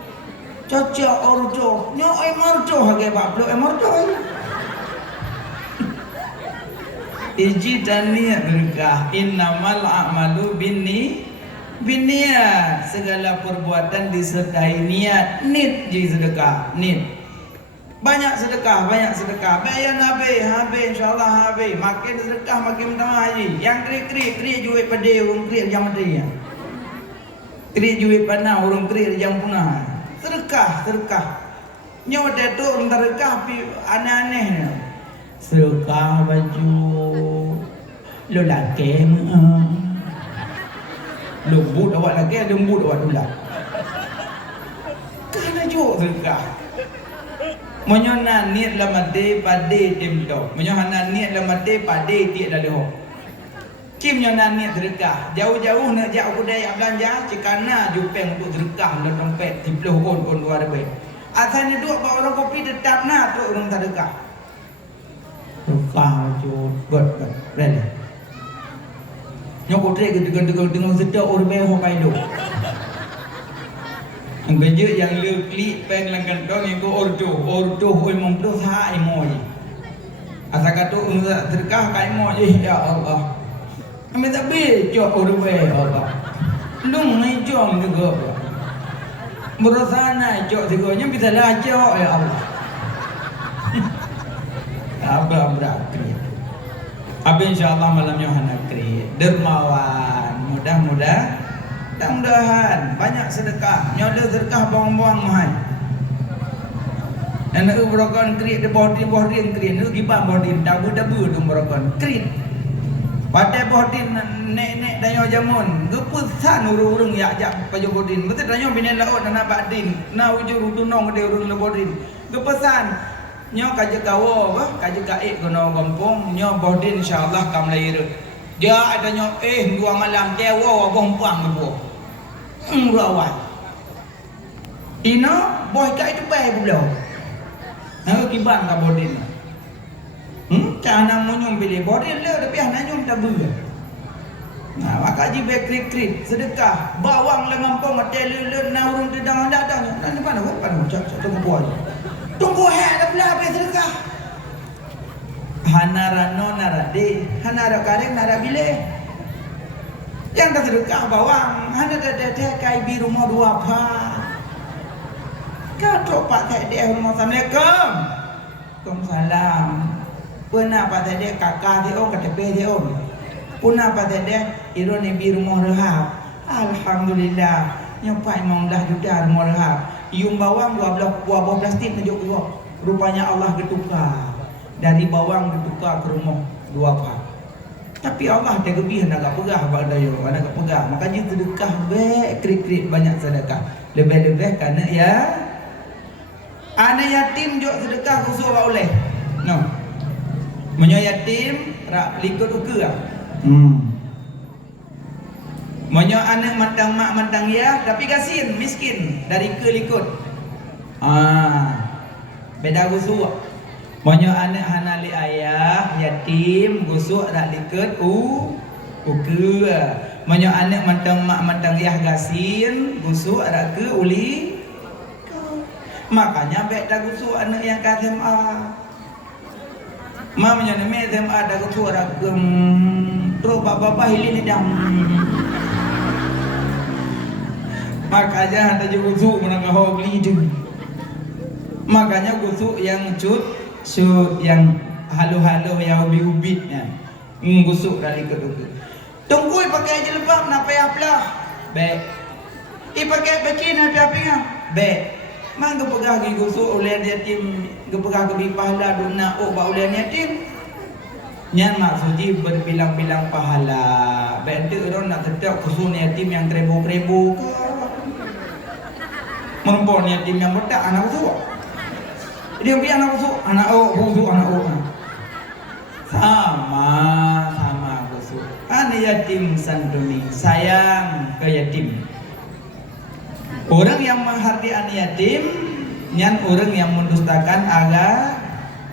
Caca ordo, nyo mardo hage baplo mardo. Iji tania berkah innamal a'malu binniyat. Segala perbuatan disertai niat. Nit je sedekah, nit. Banyak sedekah. Bayar habis insyaallah habis. Makin sedekah makin bertambah haji. Yang krik jual pada orang krik jam mati ya. Krik jual panah orang krik jam punah. Sedekah. Nyawa datuk orang sedekah aneh-aneh. Sedekah baju lo laki lembut awak lagi, lembut awak dulu. Kena jauh sedekah. Menyo nanit la mate pade tim to. Menyo nanit la mate pade ti dah leh. Kim nyo nanit sedekah. Jauh-jauh nak jak budaya belanja, cikana jupeng untuk sedekah dalam dompet 30 on dua ada baik. Asalnya duk bawa orang kopi tetap na tu orang sedekah. Sedekah jo god ready. Nyo kotre dengan sedekah orang baik ho kaido. Ang beje yang lekli peng lang kantong yang ko ordo oi mong tu sa imoy. Asa katu unsa sedekah ka imoy ya Allah. Ame tak be jo orwe Allah. Lung mai jom juga. Merasana jo digonya bisa lajo ya Allah. Abra kri. Abi insyaallah malamnya hana kri. Dermawan, mudah-mudahan banyak sedekah. Nyoda sedekah buang-buang mahal. Dan nak berokon krit de bohdin krit nu gibang bohdin dabu tu berokon krit. Pada bohdin nek dayo jamun gepusan urung ya jak pajo bohdin. Betul dayo binen laut na badin. Na ujur tunong de urung le bohdin. Gepesan nyo kaje kawo bah kaje kaik gono gompong nyo bohdin insyaallah kam lahir. Dia ada nyo dua malam dewa bompang bu. Rawan. Ino boy kai tu pai bulau. Nah kiban ka bodin. Cana munyum pilih bodin le tapi ana nyum tabu. Nah makaji be krik sedekah bawang le ngampong mate le na urung dedang dadang. Nah ni mana cak tunggu boy. Tunggu dah belah be sedekah. Hanara no narade, hanara kareng nara bile. Yang tak sedekah bawang, hana dah kai bi rumah dua pa. Kau pak tak dia rumah Assalamualaikum. Waalaikumsalam. Puna pak tak dia kakak dia om KTP dia om. Puna pak tak dia iron bi rumah rehab. Alhamdulillah. Nyopai mong dah juda rumah rehab. Ium bawang 12 buah plastik tunjuk keluar. Rupanya Allah getukar. Dari bawang ditukar ke rumah dua pak. Tapi Allah dia lebih nak pegah badayo, nak pegah. Makanya sedekah krik banyak sedekah. Lebih-lebih kerana ya anak yatim juga sedekah khusus ba oleh. No. Menyo yatim rak likut uke ah. Menyo anak matang mak matang ya tapi gasin miskin dari ke likut. Beda khusus. Monyo anak hanali ayah yatim gusuk rak liket uke. Monyo anak mantang mak mantang yah gasin gusuk rak ke uli. Makanya baik dah gusuk anak yang ke SMA. Ma monyo ne SMA dah gusuk rak ke terus bapa hilin ni dam. Makanya ada juga gusuk menangah hobi tu. Makanya gusuk yang yang halu-halu yang ubi-ubitnya gusuk dari kedua. Tunggu pakai aja lebam nak payah pelah. Baik. Pakai bacin api-apinya. Baik. Mang gepegah gi gusuk oleh yatim, gepegah ke pahala duna ba oleh yatim. Nyan maksudnya berbilang-bilang pahala. Baik tu orang nak tetap gusuk yatim yang kribo-kribo ke. Merempon yatim yang bedak anak gusuk. Dia biar anak busuk, anak sama busuk. Anak yatim santuni, sayang ke yatim. Orang yang menghargai anak yatim, nyan orang yang mendustakan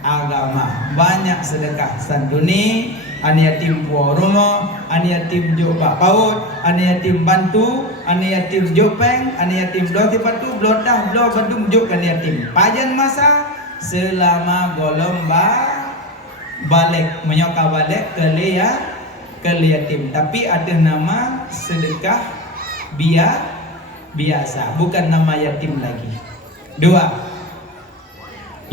agama. Banyak sedekah santuni, anak yatim buah rumah, anak yatim jopak paut, anak yatim bantu, anak yatim jopeng, anak yatim dosi patu, blodah, bloh bandung jok anak yatim. Pajan masa selama golong balik menyoka balik ke yatim. Tapi ada nama sedekah biasa, bukan nama yatim lagi. Dua.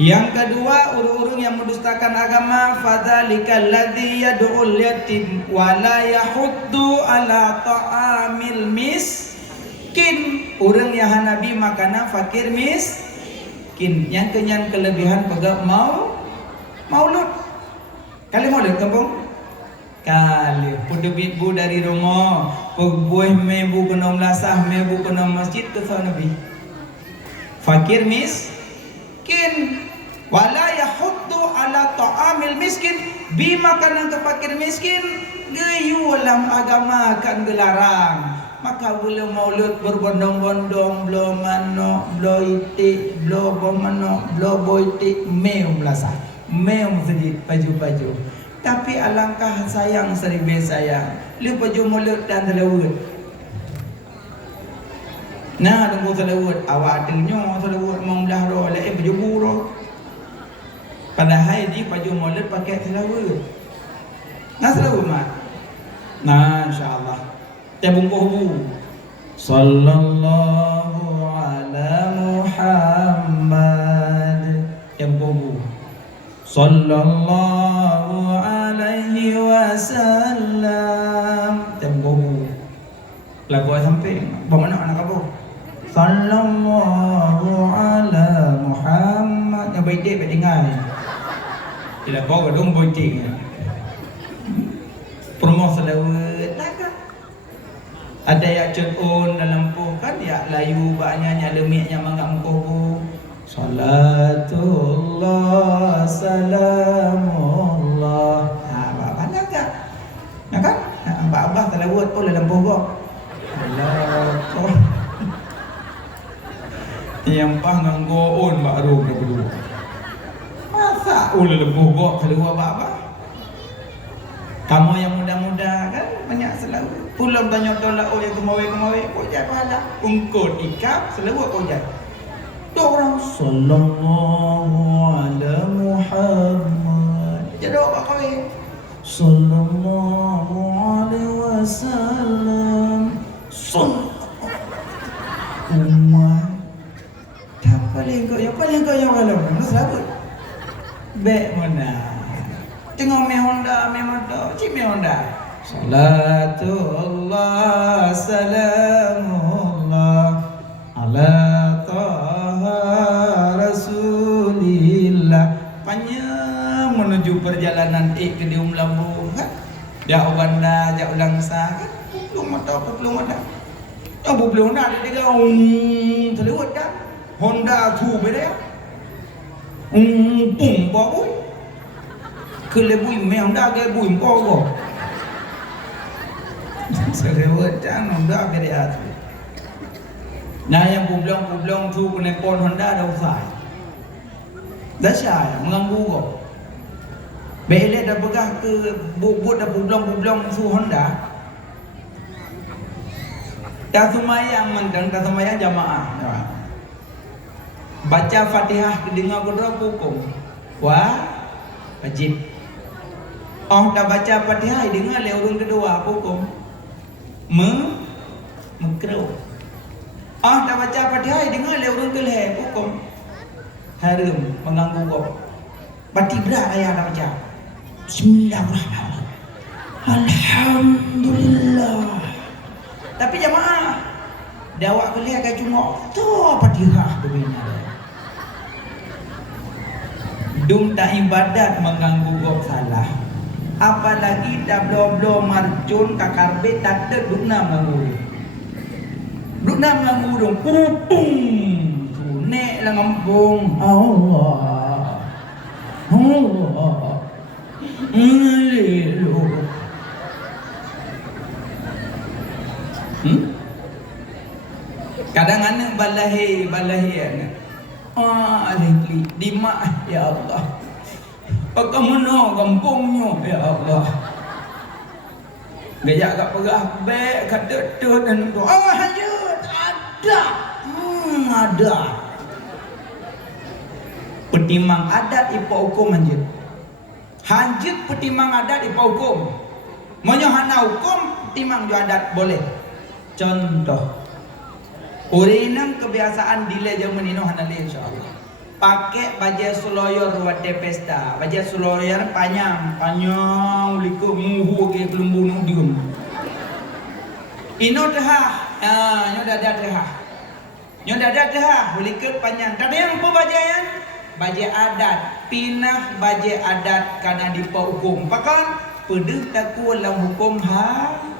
Yang kedua, urung-urung yang mendustakan agama, fadzalikal ladzi yad'ul yatim wa la yahuddu ala ta'amil miskin. Urang yang hanabi makanan fakir miskin. Yang kenyan kelebihan pegang maulud. Kali maulud kampung? Kali pudubit bu dari rumah, pegbuih mebu kena melasah, mebu kena masjid tu Nabi. Fakir miskin, wala yahuddu ala ta'amil miskin, bi makanan ke fakir miskin, geyu dalam agama kan gelarang. Maka bila maulud berbondong-bondong, belo manok, belo itik, belo manok, belo boitik, meum melasah, meum sedikit baju-baju. Tapi alangkah sayang seribu sayang, lu baju mulut dan telawut. Nah, tunggu telawut, awak denyo telawut membelah roh, baju buruk. Padahal di baju mulut pakai telawut. Nah, telawut mak. Nah, insyaallah. Tabungkuh bu. Sallallahu ala Muhammad. Tabungkuh bu. Sallallahu alaihi wasallam. Tabungkuh bu. Lagu sampai bagaimana anak kamu? Sallallahu ala Muhammad. Yang baik dia baik dengar. Tidak bawa dong bonceng. Promo selawat laga. Ada yang cekun dalam puh kan ya layu banyaknya lemiknya mangga mengkobu. Salatullah salamullah. Apa laga? Ya kan? Abah selawat pun dalam puh kok. Allah. Yang pah nganggoon baru kedua. Masa ulah lembuh kok keluar apa? Kamu yang muda-muda kan banyak selalu. Pulang tanya tolak oh yang kemawai kau jat pahala. Ungkut ikap selalu kau jat. Dua orang sallallahu ala Muhammad. Jadi apa kau ini? Sallallahu alaihi wasallam. Umat. Tak paling kau yang kalau selalu. Baik mana? Tengok me Honda, me motor, cik me Honda. Salatullah salamullah ala taha rasulillah. Panjang menuju perjalanan ke Dium Lambu. Jauh bandar, jauh langsa kan. Belum ada. Yang belum ada dia terlewat dah. Honda tu beda. Pung bawa. Kelebui memang dah ke bui bawa. Selewat jangan dah beda tu. Nah yang publong tu kena pon Honda dah usai. Dah syai mengganggu kau. Belek dah pegah ke bubut dah publong su Honda. Dah semayang mentang dah semayang jamaah. Baca Fatihah dengar kedua hukum. Wah, wajib. Oh dah baca Fatihah dengar le urun kedua hukum. Mekruh. Oh dah baca Fatihah dengar le urun kelih hukum. Haram mengganggu kau. Bati berat ayah dah baca. Bismillahirrahmanirrahim. Alhamdulillah. Tapi jamaah dia awak kelih agak cuma tu Fatihah begini. Dum tak ibadat mengganggu gok salah. Apalagi dah blo-blo marcun kakarbe tak ada dukna mengganggu. Dukna mengganggu dong. Pupung. Nek lah ngampung. Allah. Haleluya. Kadang anak balahi anak. Alihli di mak ya Allah. Bagaimana kampungnya ya Allah. Gaya kat perah baik kat dedut dan doa hajat ada. Ada. Petimang adat ipa hukum hajat. Hajat petimang adat ipa hukum. Menyohana hukum petimang jo adat boleh. Contoh. Urinang kebiasaan dile zaman ini hanali insyaallah. Pakai baju seloyor buat pesta. Baju seloyor panjang liku muhu ke kelumbu nu dium. Ino dah, nyo dah. Nyo dah, liku panjang. Tapi yang apa baju adat, pinah baju adat karena dipa hukum. Pakan pedih taku dalam hukum haram.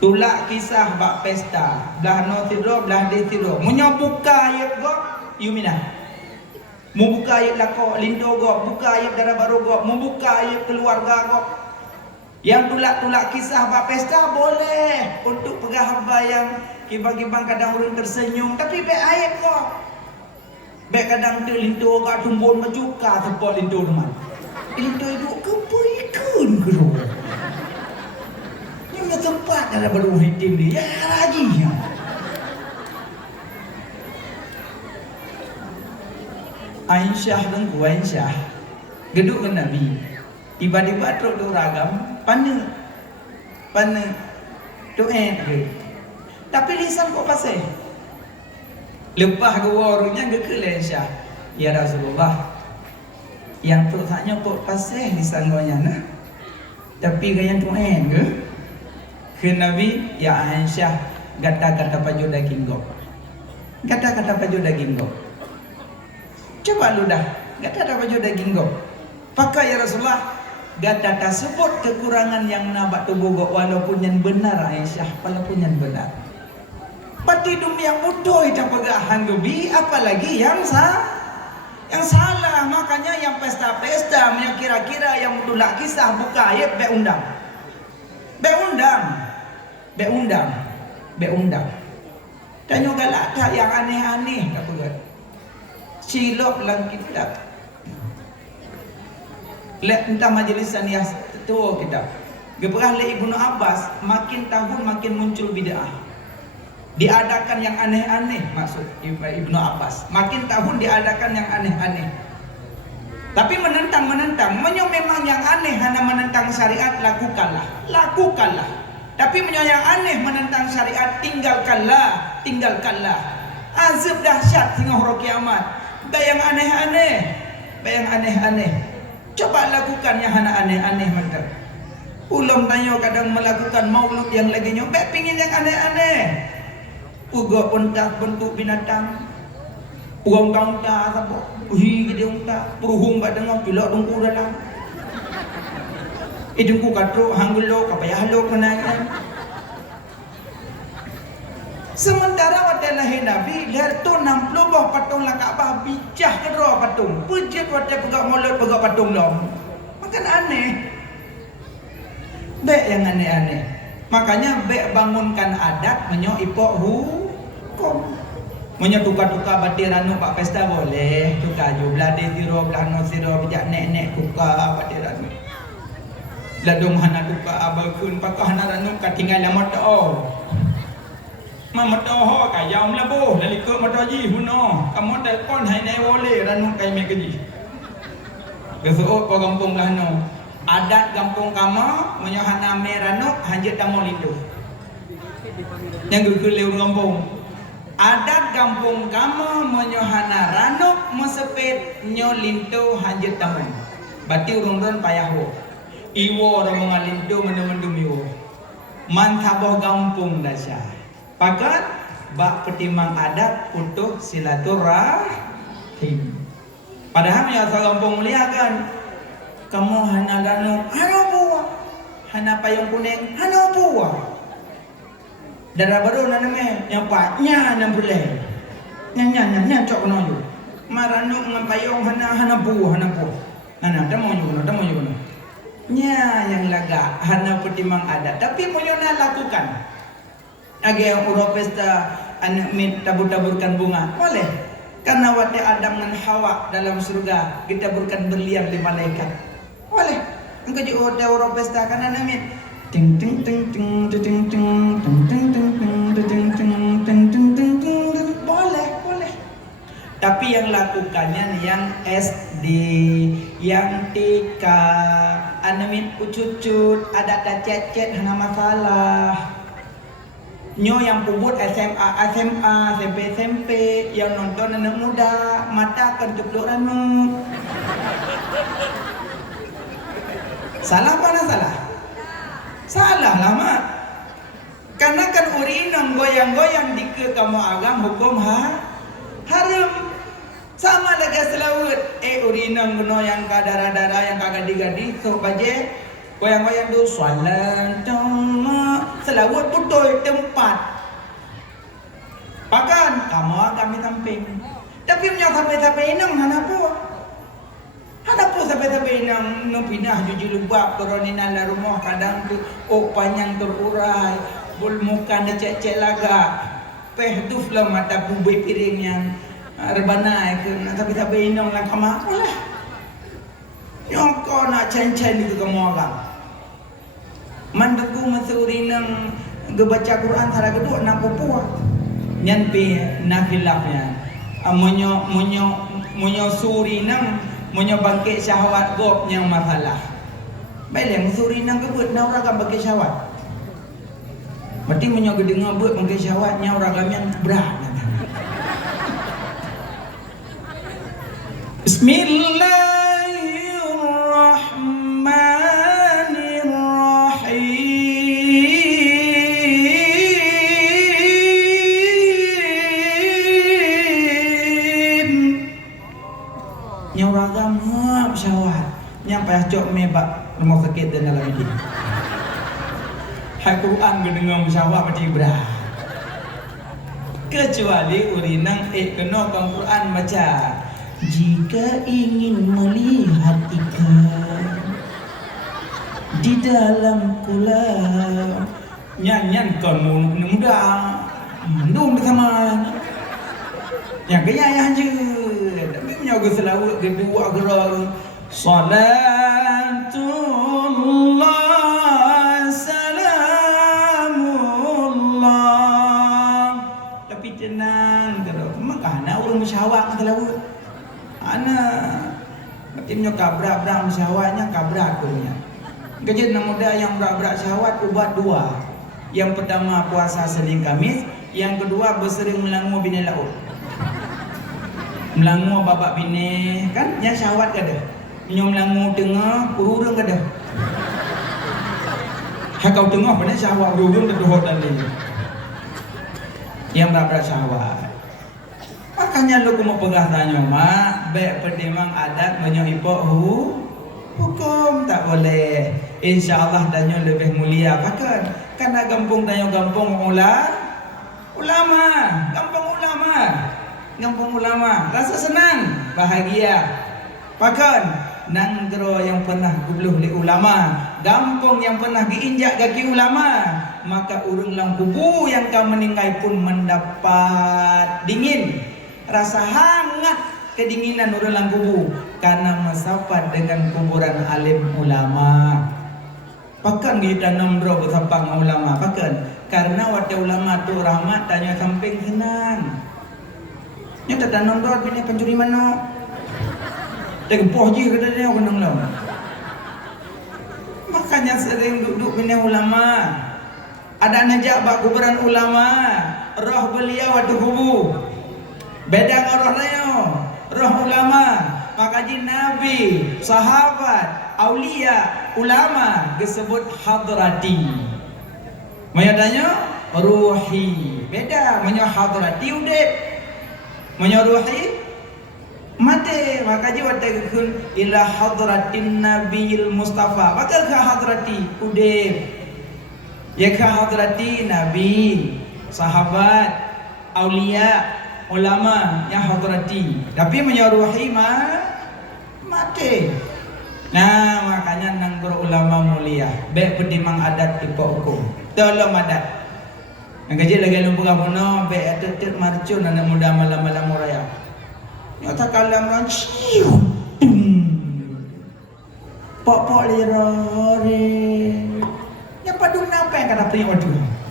Tulak kisah bak pesta belah no tidur belah di tidur munyo buka ayat go yumina mu buka ayat lako lindo go buka ayat darah baru go mu buka ayat keluarga go yang tulak kisah bak pesta boleh untuk pegahaba yang kibang-kibang kadang orang tersenyum tapi be ayat go be kadang tu lindo go tumbun majuka sepol lindo teman lindo itu kepoikun guru tempat ada baru hitim dia ya lagi ya. Aisyah dan Aisyah geduk ke Nabi tiba-tiba teruk ragam pana ke tapi lisan kok pasal lepas ke warungnya ke Aisyah ya Rasulullah yang tu saknya kok pasal lisan gonya nah tapi gaya tu ke Nabi ya Aisyah kata-kata baju daging go kata-kata baju daging go coba lu dah kata-kata baju daging go pakai ya Rasulullah kata sebut kekurangan yang nabak tubuh go walaupun yang benar Aisyah walaupun yang benar pati dum yang bodoh itu pegahan gobi apalagi yang salah makanya yang pesta-pesta yang kira-kira yang tulak kisah buka ayat be undang. Tanya galak tak yang aneh-aneh tak pegat. Silap dalam kitab. Lek entah majlis saniyah tua kitab. Geperah le Ibnu Abbas makin tahun makin muncul bid'ah. Diadakan yang aneh-aneh maksud Ibnu Abbas. Makin tahun diadakan yang aneh-aneh. Tapi menentang memang yang aneh hanya menentang syariat lakukanlah. Tapi yang aneh menentang syariat tinggalkanlah. Azab dahsyat hingga hari kiamat. Bayang aneh-aneh. Coba lakukan yang hana aneh-aneh macam. Ulam tanya kadang melakukan maulud yang lagi nyobek pingin yang aneh-aneh. Uga unta bentuk binatang. Uang kangta apa? Uhi gede unta. Peruhung gak dengar pilok dengku dalam. Idungku katro hanggulo kapayah lo kenangan. Sementara waktu lahir Nabi lahir tu 60 bah patung lah Kaabah bijah kedua patung. Pujit waktu pegak mulut pegak patung lom. Makan aneh. Bek yang aneh-aneh. Makanya bek bangunkan adat menyo ipok hukum. Menyo tukar-tukar batir anu pak pesta boleh. Tukar ju belah de zero belah no zero bijak nek-nek tukar batir anu. Ladung hana duka abakun pakah hana ranum katinggal lamot oh. Mamot oh kayam labuh lalikut motoji huno. Kamu telefon hai nai wole ranum kai me keji. Gesuuk po kampung lahno. Adat kampung kama menyohana meranuk hanjit tamu lindu. Yang gugul leu kampung. Adat kampung kama menyohana ranuk mesepit nyo lintu hanjit tamu. Bati urung-urung payah wo. Iwo orang mengalindu mendum-mendum iwo. Mantaboh kampung dasar. Pakat bak pertimbang adat untuk silaturahim. Padahal ya kampung mulia kan. Kamu hana danu, hana buah. Hana payung kuning, hana buah. Darah baru naname yang paknya nan boleh. Nyan cok noyo. Maranu ngan payung hana buah. Hana tamo yo. Nya yang laga hana pertimbang adat tapi punyona lakukan age yang uro pesta anak mit tabur-taburkan bunga boleh karena waktu Adam dan Hawa dalam surga kita taburkan berlian di malaikat boleh engkau di uro pesta kan anak mit ting ting ting ting ting ting ting ting ting ting ting ting ting boleh tapi yang lakukannya yang SD yang TK anamin ucut-cut ada cecet hana masalah nyo yang pubut SMA SMP yang nonton anak muda mata kejeblok anu salah apa salah lama karena kan urinang goyang-goyang di ke kamu agam hukum haram Sama lagi selawat. Urinang guna yang kadara-dara yang kagadi-gadi so baje goyang-goyang tu salatullah. Selawat betul tempat. Bahkan kamu kami tamping. Tapi punya sampai-sampai inang hanapu. Hanapu sampai-sampai inang no pindah juji lubak turunin ala rumah kadang tu panjang terurai. Bul muka na cek-cek laga. Pehduf lah mata bubai piring yang rebana ke nak tapi inang lah kamu aku lah. Yang kau nak cen-cen itu kamu orang. Mandaku masuri nang gebaca Quran sara kedua nak pupuak. Nyampe nafilahnya. Munyo suri nang munyo bangkit syahwat gop yang masalah. Baiklah suri nang kebut na orang bangkit syahwat. Berarti munyo gedengar buat bangkit syahwatnya orang yang berat. Bismillahirrahmanirrahim. Nyauragam hap syahwat. Nyampai acok mebak rumah sakit dan dalam ini. Hai Quran gedengar syahwat macam berat. Kecuali urinang kena Quran baca. Jika ingin melihat ikan di dalam kolam, nyanyian kamu muda, mandum bersama. Yang gaya yang je, tapi menyaga selawat kedua gerak. Salatullah, salamullah. Tapi tenang, kalau maka nak orang bersyawak selawat. Anak timnya kabrak-brak syahwatnya kabrak punya. Kerja anak muda yang berak-berak syahwat ubat dua. Yang pertama puasa Senin Kamis, yang kedua bersering melangu bini laut. Melangu babak bini kan yang syahwat kada. Minyak melangu tengah urung kada. Hakau tengah pada syahwat urung terdohot tadi. Yang berak-berak syahwat. Makanya lu mau pegang tanya mak, baik pedimang adat menyuipok hukum tak boleh. InsyaAllah tanya lebih mulia. Bahkan karena kampung tanya kampung ulama, kampung ulama, rasa senang, bahagia. Bahkan nanggro yang pernah gubluh oleh ulama, kampung yang pernah diinjak kaki ulama, maka urung lang kubu yang kau meninggal pun mendapat dingin. Rasa hangat kedinginan orang kubu karena mesapat dengan kuburan alim ulama. Pakan kita nombro bersapang ulama pakan karena waktu ulama tu rahmat tanya samping senang. Nya tak nombro bini pencuri mana? Tegepoh je kata dia kenang lam. Makanya sering duduk bini ulama. Ada najak bak kuburan ulama, roh beliau waktu kubu. Beda dengan roh ulama, makaji nabi, sahabat, aulia, ulama disebut hadrati. Maya tanya ruhi. Beda manya hadrati udip. Manya ruhi mati. Makaji watakun ila hadratin nabiyil mustafa. Maka ke hadrati udip. Ya ke hadrati nabi, sahabat, aulia, ulama yang hadrati, tapi menyaruhi mati. Nah makanya nanggur ulama mulia, baik pedimang adat tipe hukum, tolong adat. Yang kecil lagi lumpur kapono, baik adat marcun anak muda malam-malam raya. Nyata kalam ranciu, pok lirore. Yang padung napa yang kata pria waduh.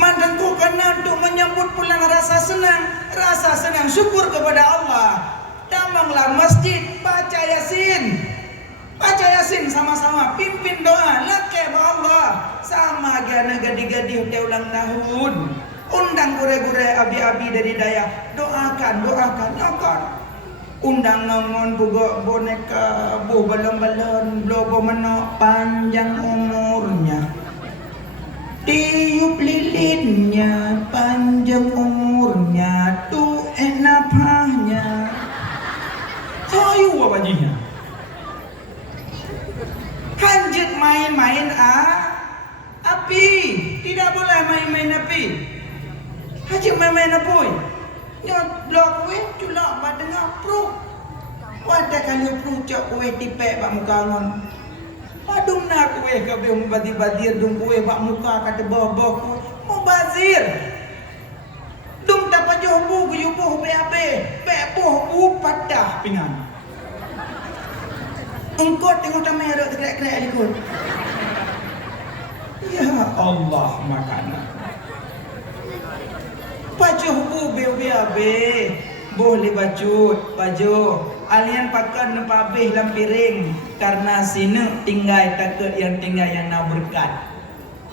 Mandangku karena untuk menyambut bulan rasa senang syukur kepada Allah. Damanglah masjid, baca yasin sama-sama, pimpin doa, lakeh Allah. Sama gana gadi-gadi ulang tahun. Undang gure-gure abi-abi dari daya, doakan, nyokot. Undang nongon bugo boneka, bu balon-balon, blobo menok, panjang umurnya. Tiup lilinnya, panjang umurnya, main-main api. Tidak boleh main-main api. Haji main-main api. Nyot blok we culak badeng apruk. Wadah kali apruk cok we tipek bak muka ngon. Padung nak we kabeh mubazir dung we bak muka kata bawah-bawah ku. Mubazir. Dung tak pajoh bu guyubuh bebuh bu padah pingan. Engkau tengok tak merah terkerek-kerek ikut. Ya Allah makanan. Pajoh bu be boleh baju alian pakan nepabeh dalam piring karena sini tinggal takut yang tinggal yang nak berkat.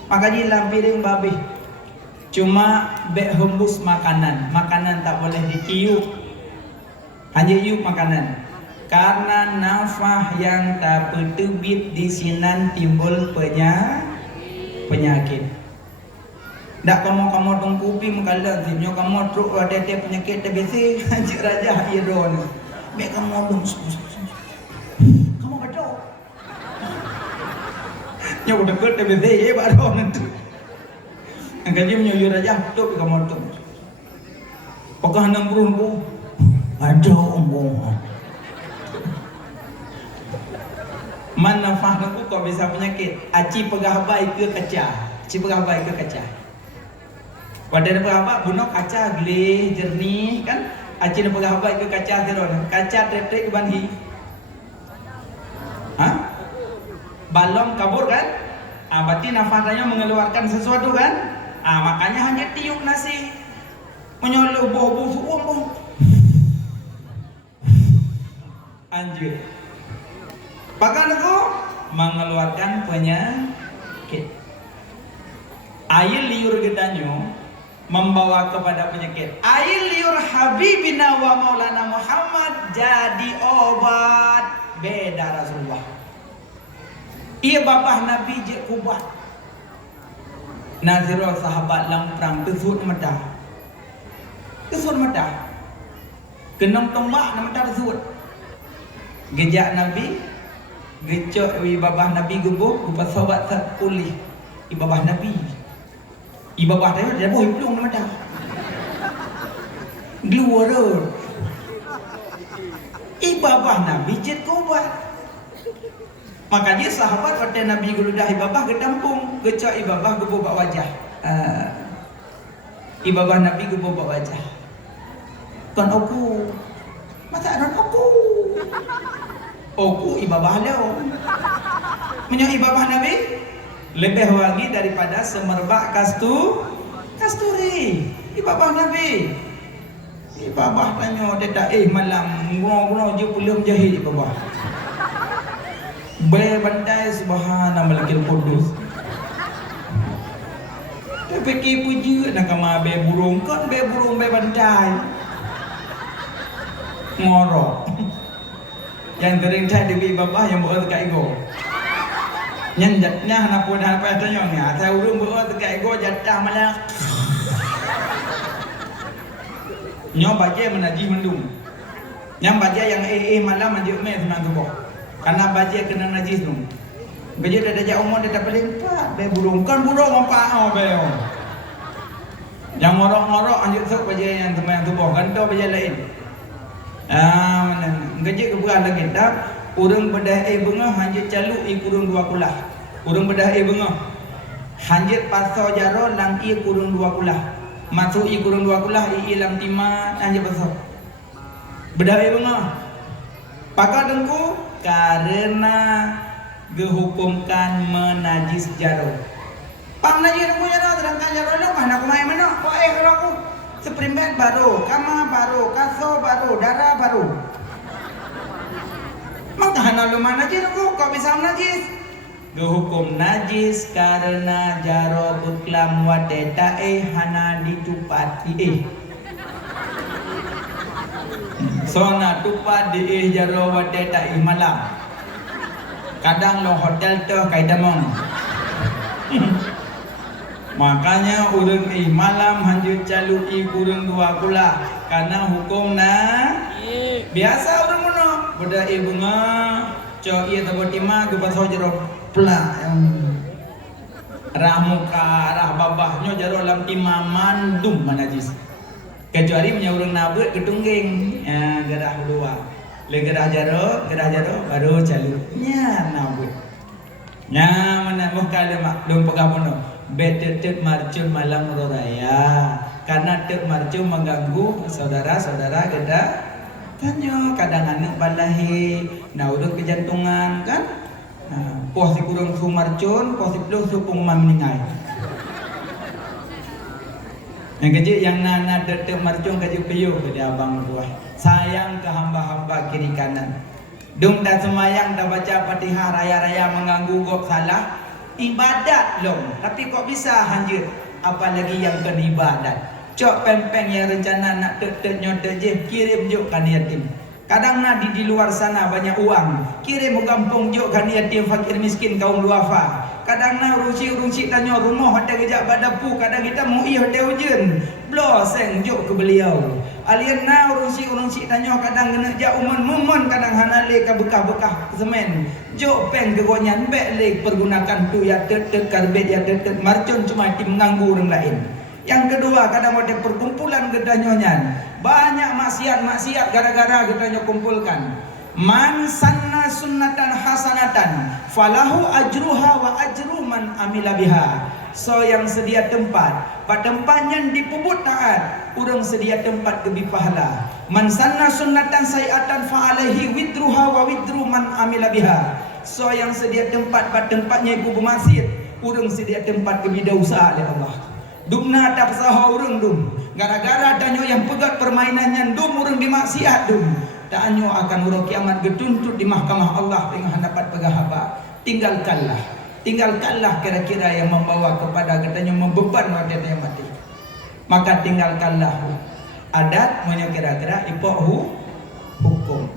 Makanya dalam piring babeh cuma bek hembus makanan tak boleh ditiup, hanya iup makanan. Karena nafah yang tak bertubit di sinan timbul penyakit. Dak kamu tungkupi mengkalah sinyo kamu truk ada penyakit TBC hancur raja iron. Mek kamu dong kamu betul. Nyo dekat TBC baru nanti. Angkanya menyuyur aja tuh kamu tuh. Pokok 60 bu. Aduh ombong. Mana faham aku kau bisa penyakit. Aci pegah baik ke kaca. Pada pegah baik bunuh kaca gelih jernih kan. Aci pegah baik ke kaca teron. Kaca trek banhi. Balong kabur kan? Berarti nafasnya mengeluarkan sesuatu kan? Makanya hanya tiup nasi menyoluh boh suung. Anjir. Bahkan aku mengeluarkan penyakit. Air liur gedanyo membawa kepada penyakit. Air liur Habibina wa Maulana Muhammad jadi obat. Beda Rasulullah. Ia babah Nabi je kubat. Nazirul sahabat lang perang kesut medah. Kenam tombak nama tak kesut. Gejak Nabi, gecok babah Nabi gebuh, gupas sahabat pulih. Ibabah Nabi. Ibabah dia boh pelung nama dah. Gluar. Ibabah Nabi jet kubat. Makanya sahabat pada Nabi geludah ibabah gedampung, gecok ibabah gebuh bak wajah. Ibabah Nabi gebuh bak wajah. Kan aku, masa anak aku ibabah leo. Menyok ibabah Nabi lebih wangi daripada semerbak kasturi. Ibabah Nabi. Ibabah tanya dedak malam ngono je belum jahit ibabah. Bandai subhana malikil kudus. Tapi puji nak kama be burung kan be burung be bandai. Ngorok. Yang kering cai debi babah yang buat dekat ego. Nyanjatnya anak pun apa tanya ni. Saya urung buat dekat ego jatah malah. Nyo baje menaji mendung. Yang baje yang malam manjuk me senang tu boh. Karena baje kena najis tu. Baje dah jauh umur dah paling empat. Be burung kan burung apa be. Yang ngorok-ngorok anjuk sok baje yang teman tu boh. Kan tu baje lain. Gaji keburan lagi dah. Urang bedah bengah hanjit caluk kurung 2 kulah. Urang bedah bengah hanjit paso jaro lang kurung 2 kulah. Masuk kurung 2 kulah lam timah hanjit paso. Bedah bengah. Pakar dengku karena dihukumkan menajis jaro. Pam najis dengku jaro terangkan jaro lo mana aku main mana? Kok kalau aku Seprimbet baru, kama baru, kaso baru, darah baru. Makanya lu mana najis aku, kok bisa najis? Dihukum najis karena jaro buklam wadeta hana ditupati Sona tupat di jaro wadeta malam. Kadang lo hotel tuh kayak damong. Makanya urang malam hanjut caluk kurang 2 kulah karena hukum biasa urang mono beda bunga cok iya tabot ima ke pasau jero plak yang arah muka arah babahnya jaro lam timaman dum manajis kecuali punya urang nabut ketungging gerah dua le gerah jaro baru calu nya nabut nya mana bukan mak dum pegamono betet marcun malam raya karena tek marcun mengganggu saudara-saudara geda tanyo kadang anak balahi nah urang kejantungan kan poh si kurang su marcun poh si peluk su pengumam meningai yang kecil yang nana detek marcun kaju piyu ke dia abang tua sayang ke hamba-hamba kiri kanan dung dah semayang dah baca Fatihah raya-raya mengganggu gok salah ibadat long tapi kok bisa hanjir apalagi yang kan ibadat cok pempeng yang rencana nak detek nyote je kirim juk kan yatim kadang nadi di luar sana banyak uang kirim kampung juk kan yatim fakir miskin kaum duafa kadang na urunci tanya rumah ada gejak badapu kadang kita mau ada hujan bloseng juk ke beliau alien na urunci tanya kadang kena jak umon kadang hanale ke bekah-bekah semen juk peng kegonyan bek pergunakan tu ya tet karbet ya tet marcun cuma tim mengganggu orang lain. Yang kedua kadang ada perkumpulan gedanyonyan banyak maksiat gara-gara gedanya kumpulkan man sanna sunnatan hasanatan falahu ajruha wa ajru man amila biha so yang sedia tempat pada tempatnya dipubut taat urang sedia tempat kebi pahala man sanna sunnatan sayiatan fa alaihi widruha wa widru man amila biha so yang sedia tempat pada tempatnya ibu bermaksiat urang sedia tempat kebi dosa oleh Allah dumna tak sah urang dum gara-gara danyo yang pegat permainannya dum urang dimaksiat dum danyo akan urang kiamat getuntut di mahkamah Allah dengan dapat pegahaba tinggalkanlah kira-kira yang membawa kepada katanya membeban wadah yang mati maka tinggalkanlah adat punya kira-kira ipoh hukum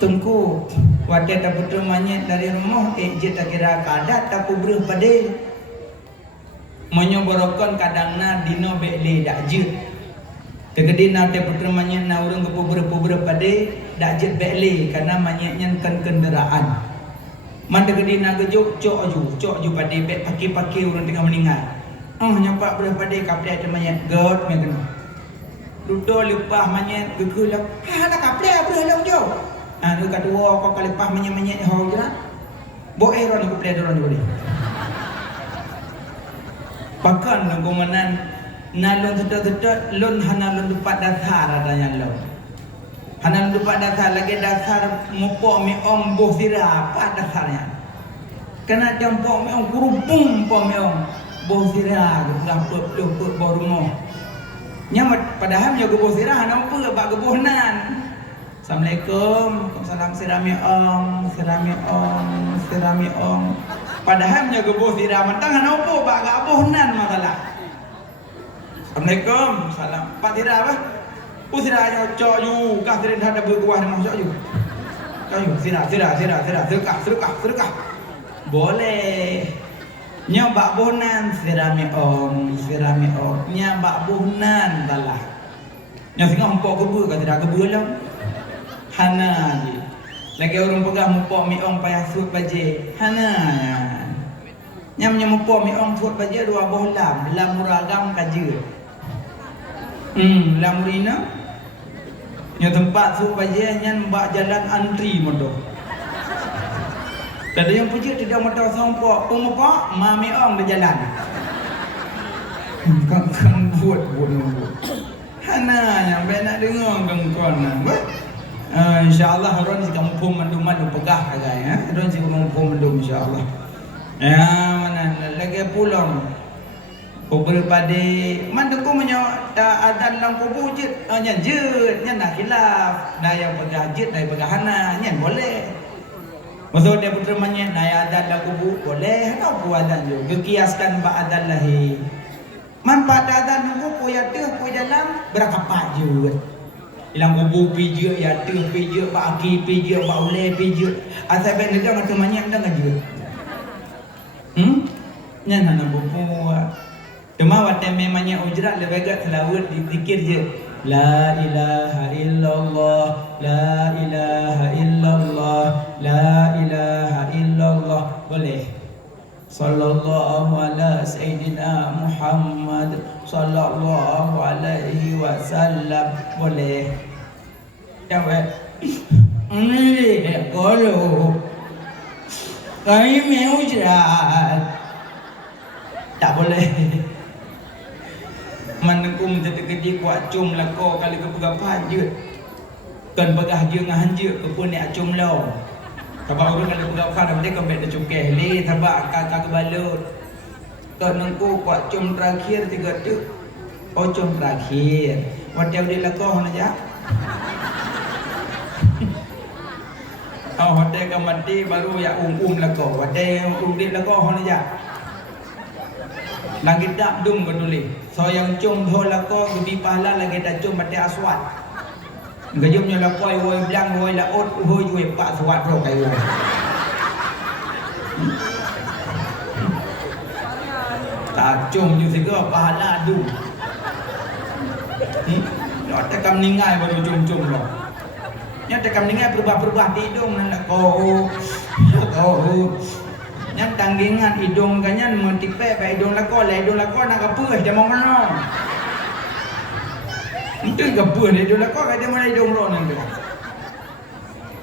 tengku wadah tak betul manyet dari rumah je tak kira kadat tak kubrih pada menyoborokan kadangna dino bekle dak jut tegedi na te pertemanya na urang ke puber pada dak jut bekle karena manyetnya kan kenderaan man tegedi na gejuk cok ju pada bek paki urang tengah meninggal nyampak ber pada kaple ada manyet god me kena dudo lepah manyet gegelak nak kaple ber long jo nu kadua kau kalepah manyet ho jera bo ron kaple doron boleh pakan nunggumanan nalun sedot lun hana lun dupat dasar adanya lun hana lun dupat dasar lagi dasar mupok mi om boh sirah apa dasarnya kena campur mi om kurupung po mi om boh sirah gampuk bau rumah nyamat padahal jaga boh sirah hana apa bak gebohnan Assalamualaikum salam sirami om padahal jaga boh sirah mentang hana opo bak gabohnan makalah Assalamualaikum salam pak sirah apa sirahnya cok yu kah sirah ada berkuah dengan cok yu kayu sirah sedekah boleh nyobak bohnan sirami om nyobak bohnan balah nya singa empok kebu ka tidak kebu lah hana je lagi orang pegang mupok mi ong payah sut baje hana nyam mupok mi ong sut baje dua bohlam lam muragam kaje lam rina nya tempat sut baje nyan mbak jalan antri modo kada yang puji tidak motor sampok pumupok mami ong di jalan kan buat hana yang benak dengar gangkon insyaallah ron si kamu pun mandu pegah agak ya ron si kamu pun mandu insyaallah ya mana lagi pulang kubur pada man aku menyo adan lang kubur jit nya nak khilaf daya pegah jit daya pegah hana nya boleh maksud dia putra manya daya adan lang kubur boleh hana ku adan jo gekiaskan ba adan lahi man pada adan kubur ya teh ku dalam berakapat je ilang kubu pijak ya teh pijak pak aki pijak pak ule pijak asal ben degang atau banyak dah ngajut nya nana bubu cuma waktu memangnya ujrat lebih agak selawat dipikir je La ilaha illallah, la ilaha illallah, la ilaha illallah. Boleh. Sallallahu ala Sayyidina Muhammad sallallahu alaihi wasallam. Boleh. Yang ini kalau kami mau jerat tak boleh. Manengkum terkejut kuat cum lako kali ke pegapah je. Kan begah je ngah je ke pun nak cum lo. Tabak orang kali pegapah dah dia kembali dah cukeh le tabak kakak kebalut. Kan nengku kuat cum terakhir tiga tu. Oh cum terakhir. Wadah dia lako aja. Oh hotel kan mati baru ya lako. Wadah dia lako aja. Lagi tak dum betulik. So yang cum ho lako gebi pahala lagi tak cum mati aswat. Gejumnya lako woi blang woi laut woi woi pak aswat ro kai woi. Tak cum ju siga pahala dum. Lo tekam ningai baru cum-cum lo. Nya tekam ningai berubah-berubah di hidung nak ko. Yang tanggingan hidung kanyan mentipe pa hidung lako nak apa dia mau mana. Itu apa dia hidung lako dia mana hidung ro nang tu.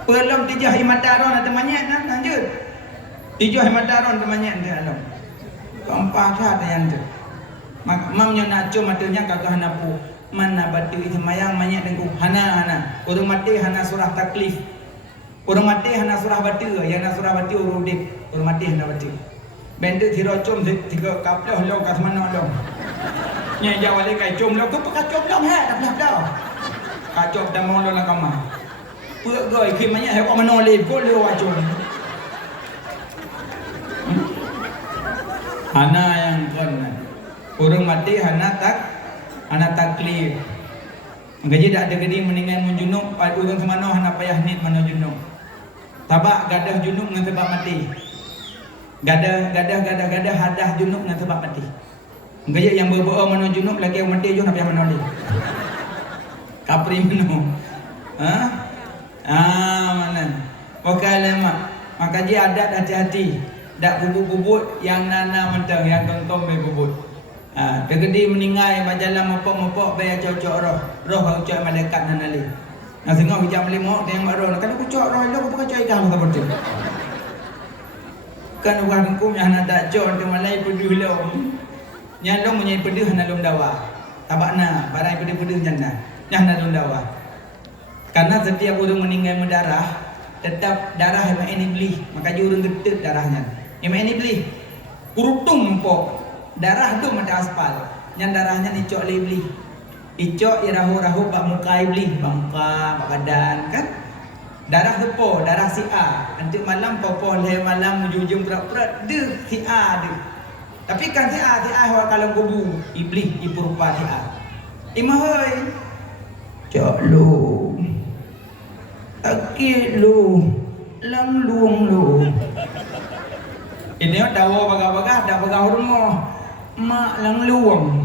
Pelom tijah himataron atau manyat lanjut. Tijah himataron atau manyat dia alam. Keempat ada yang tu. Mamnya nak cuma matanya kakak hanapu. Mana batu itu mayang manyat dengku. Hana. Urung mati hana surah taklif. Urung mati hana surah batu, yang nak surah batu urung dip. Urung mati hana batu. Bentuk thiro cum tiga kaplah lo kat mana lo. Nya jawab le kai cum lo ku pakai cum lo ha tak nak dah. Kacau dah mau lo nak kamah. Puak goi khimanya he ko mano le ko le wa cum. Hana yang kan. Urung mati hana taklif. Gaji dak ada gedi meninggal menjunuk pada urang semano hana payah nit mano junuk. Tabak gadah junuk ngan sebab mati. Gadah hadah junuk ngan sebab mati. Gaji yang berbohong mano junuk lagi yang mati junuk payah mano li. Kapri mano. Mana? Pokai lemak. Maka ji adat hati-hati. Dak bubut-bubut yang nana mentang yang tong-tong be bubut. Tergedi meninggal majalah mopok-mopok bayar cocok roh ucap malaikat nanali. Sengok hujang melimok dia yang roh. Kalau ucap roh lo bukan cocok ikan apa betul. Kan orang hukum yang nak tak cocok tu malai peduh lo. Yang lo menyai peduh hana lom dawa. Tabakna barang peduh-peduh janda. Yang hana lom dawa. Karena setiap orang meninggal mendarah tetap darah yang ini beli. Maka dia orang getuk darahnya. Yang ini beli. Kurutung pok. Darah tu macam aspal. Yang darahnya dicok beli. Icok irahu-rahu bak muka beli, bak muka, bak badan kan. Darah tu po, darah si A. Nanti malam po le malam ujung-ujung perat-perat de si A de. Tapi kan si A hawa kalau kubu iblis ipurupa si A. Imahoi. Cok lu. Akil lu. Lang luang lu. Ini dawa bagah-bagah dak bagah rumah. Mak lang luang.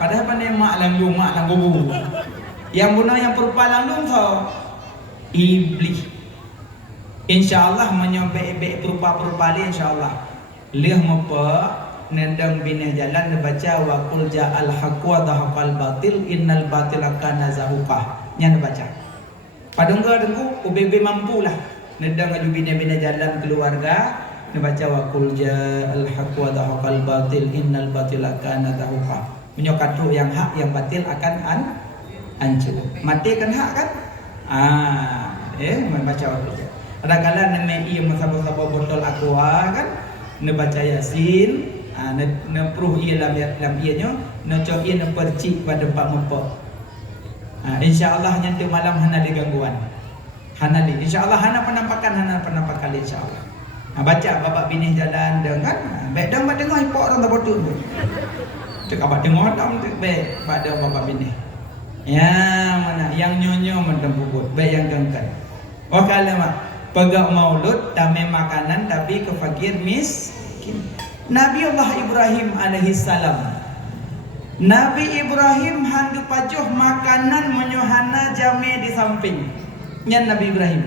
Padahal pandai mak lang luang, mak lang gubu. Yang guna yang perupa lang luang so iblis. InsyaAllah menyobek perupa-perupa li insyaAllah. Lih apa nendang bineh jalan baca wa qul ja'al haqqu wa dhahaqal batil innal batila kana zahuqa. Nya baca. Padungga dengku UBB mampulah nendang aju bineh-bineh jalan keluarga. Baca wa qul ja'al haqqu wa dhahaqal batil innal batila kana zahuqa. Menyokatu yang hak yang batil akan hancur. Mati kan hak kan? Membaca wa qul. Kadang-kadang nama ia masabah-sabah botol aqua kan? Baca Yasin, nepruh ia dalam ianya, cok ia percik pada pak mempok. InsyaAllah nanti malam hana di gangguan. Hana di. InsyaAllah hana penampakan insyaAllah. Baca bapak bini jalan dengan baik dah tengok ipok orang tak betul. Cakap abang tengok dah baik pada bapak bini. Ya mana yang nyonyo mendem bubut, baik yang gangkan. Wakala mak pegak maulud tamai makanan tapi ke fakir miskin. Nabi Allah Ibrahim alaihi salam. Nabi Ibrahim handu pajuh makanan menyohana jame di samping nya Nabi Ibrahim.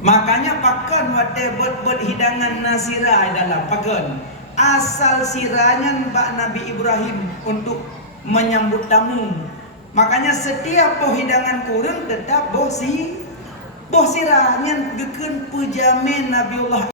Makanya pakan wate bot hidangan nasira adalah pakan asal siranya Mbak Nabi Ibrahim untuk menyambut tamu. Makanya setiap boh hidangan kurang tetap boh siranya geken pujame Nabiullah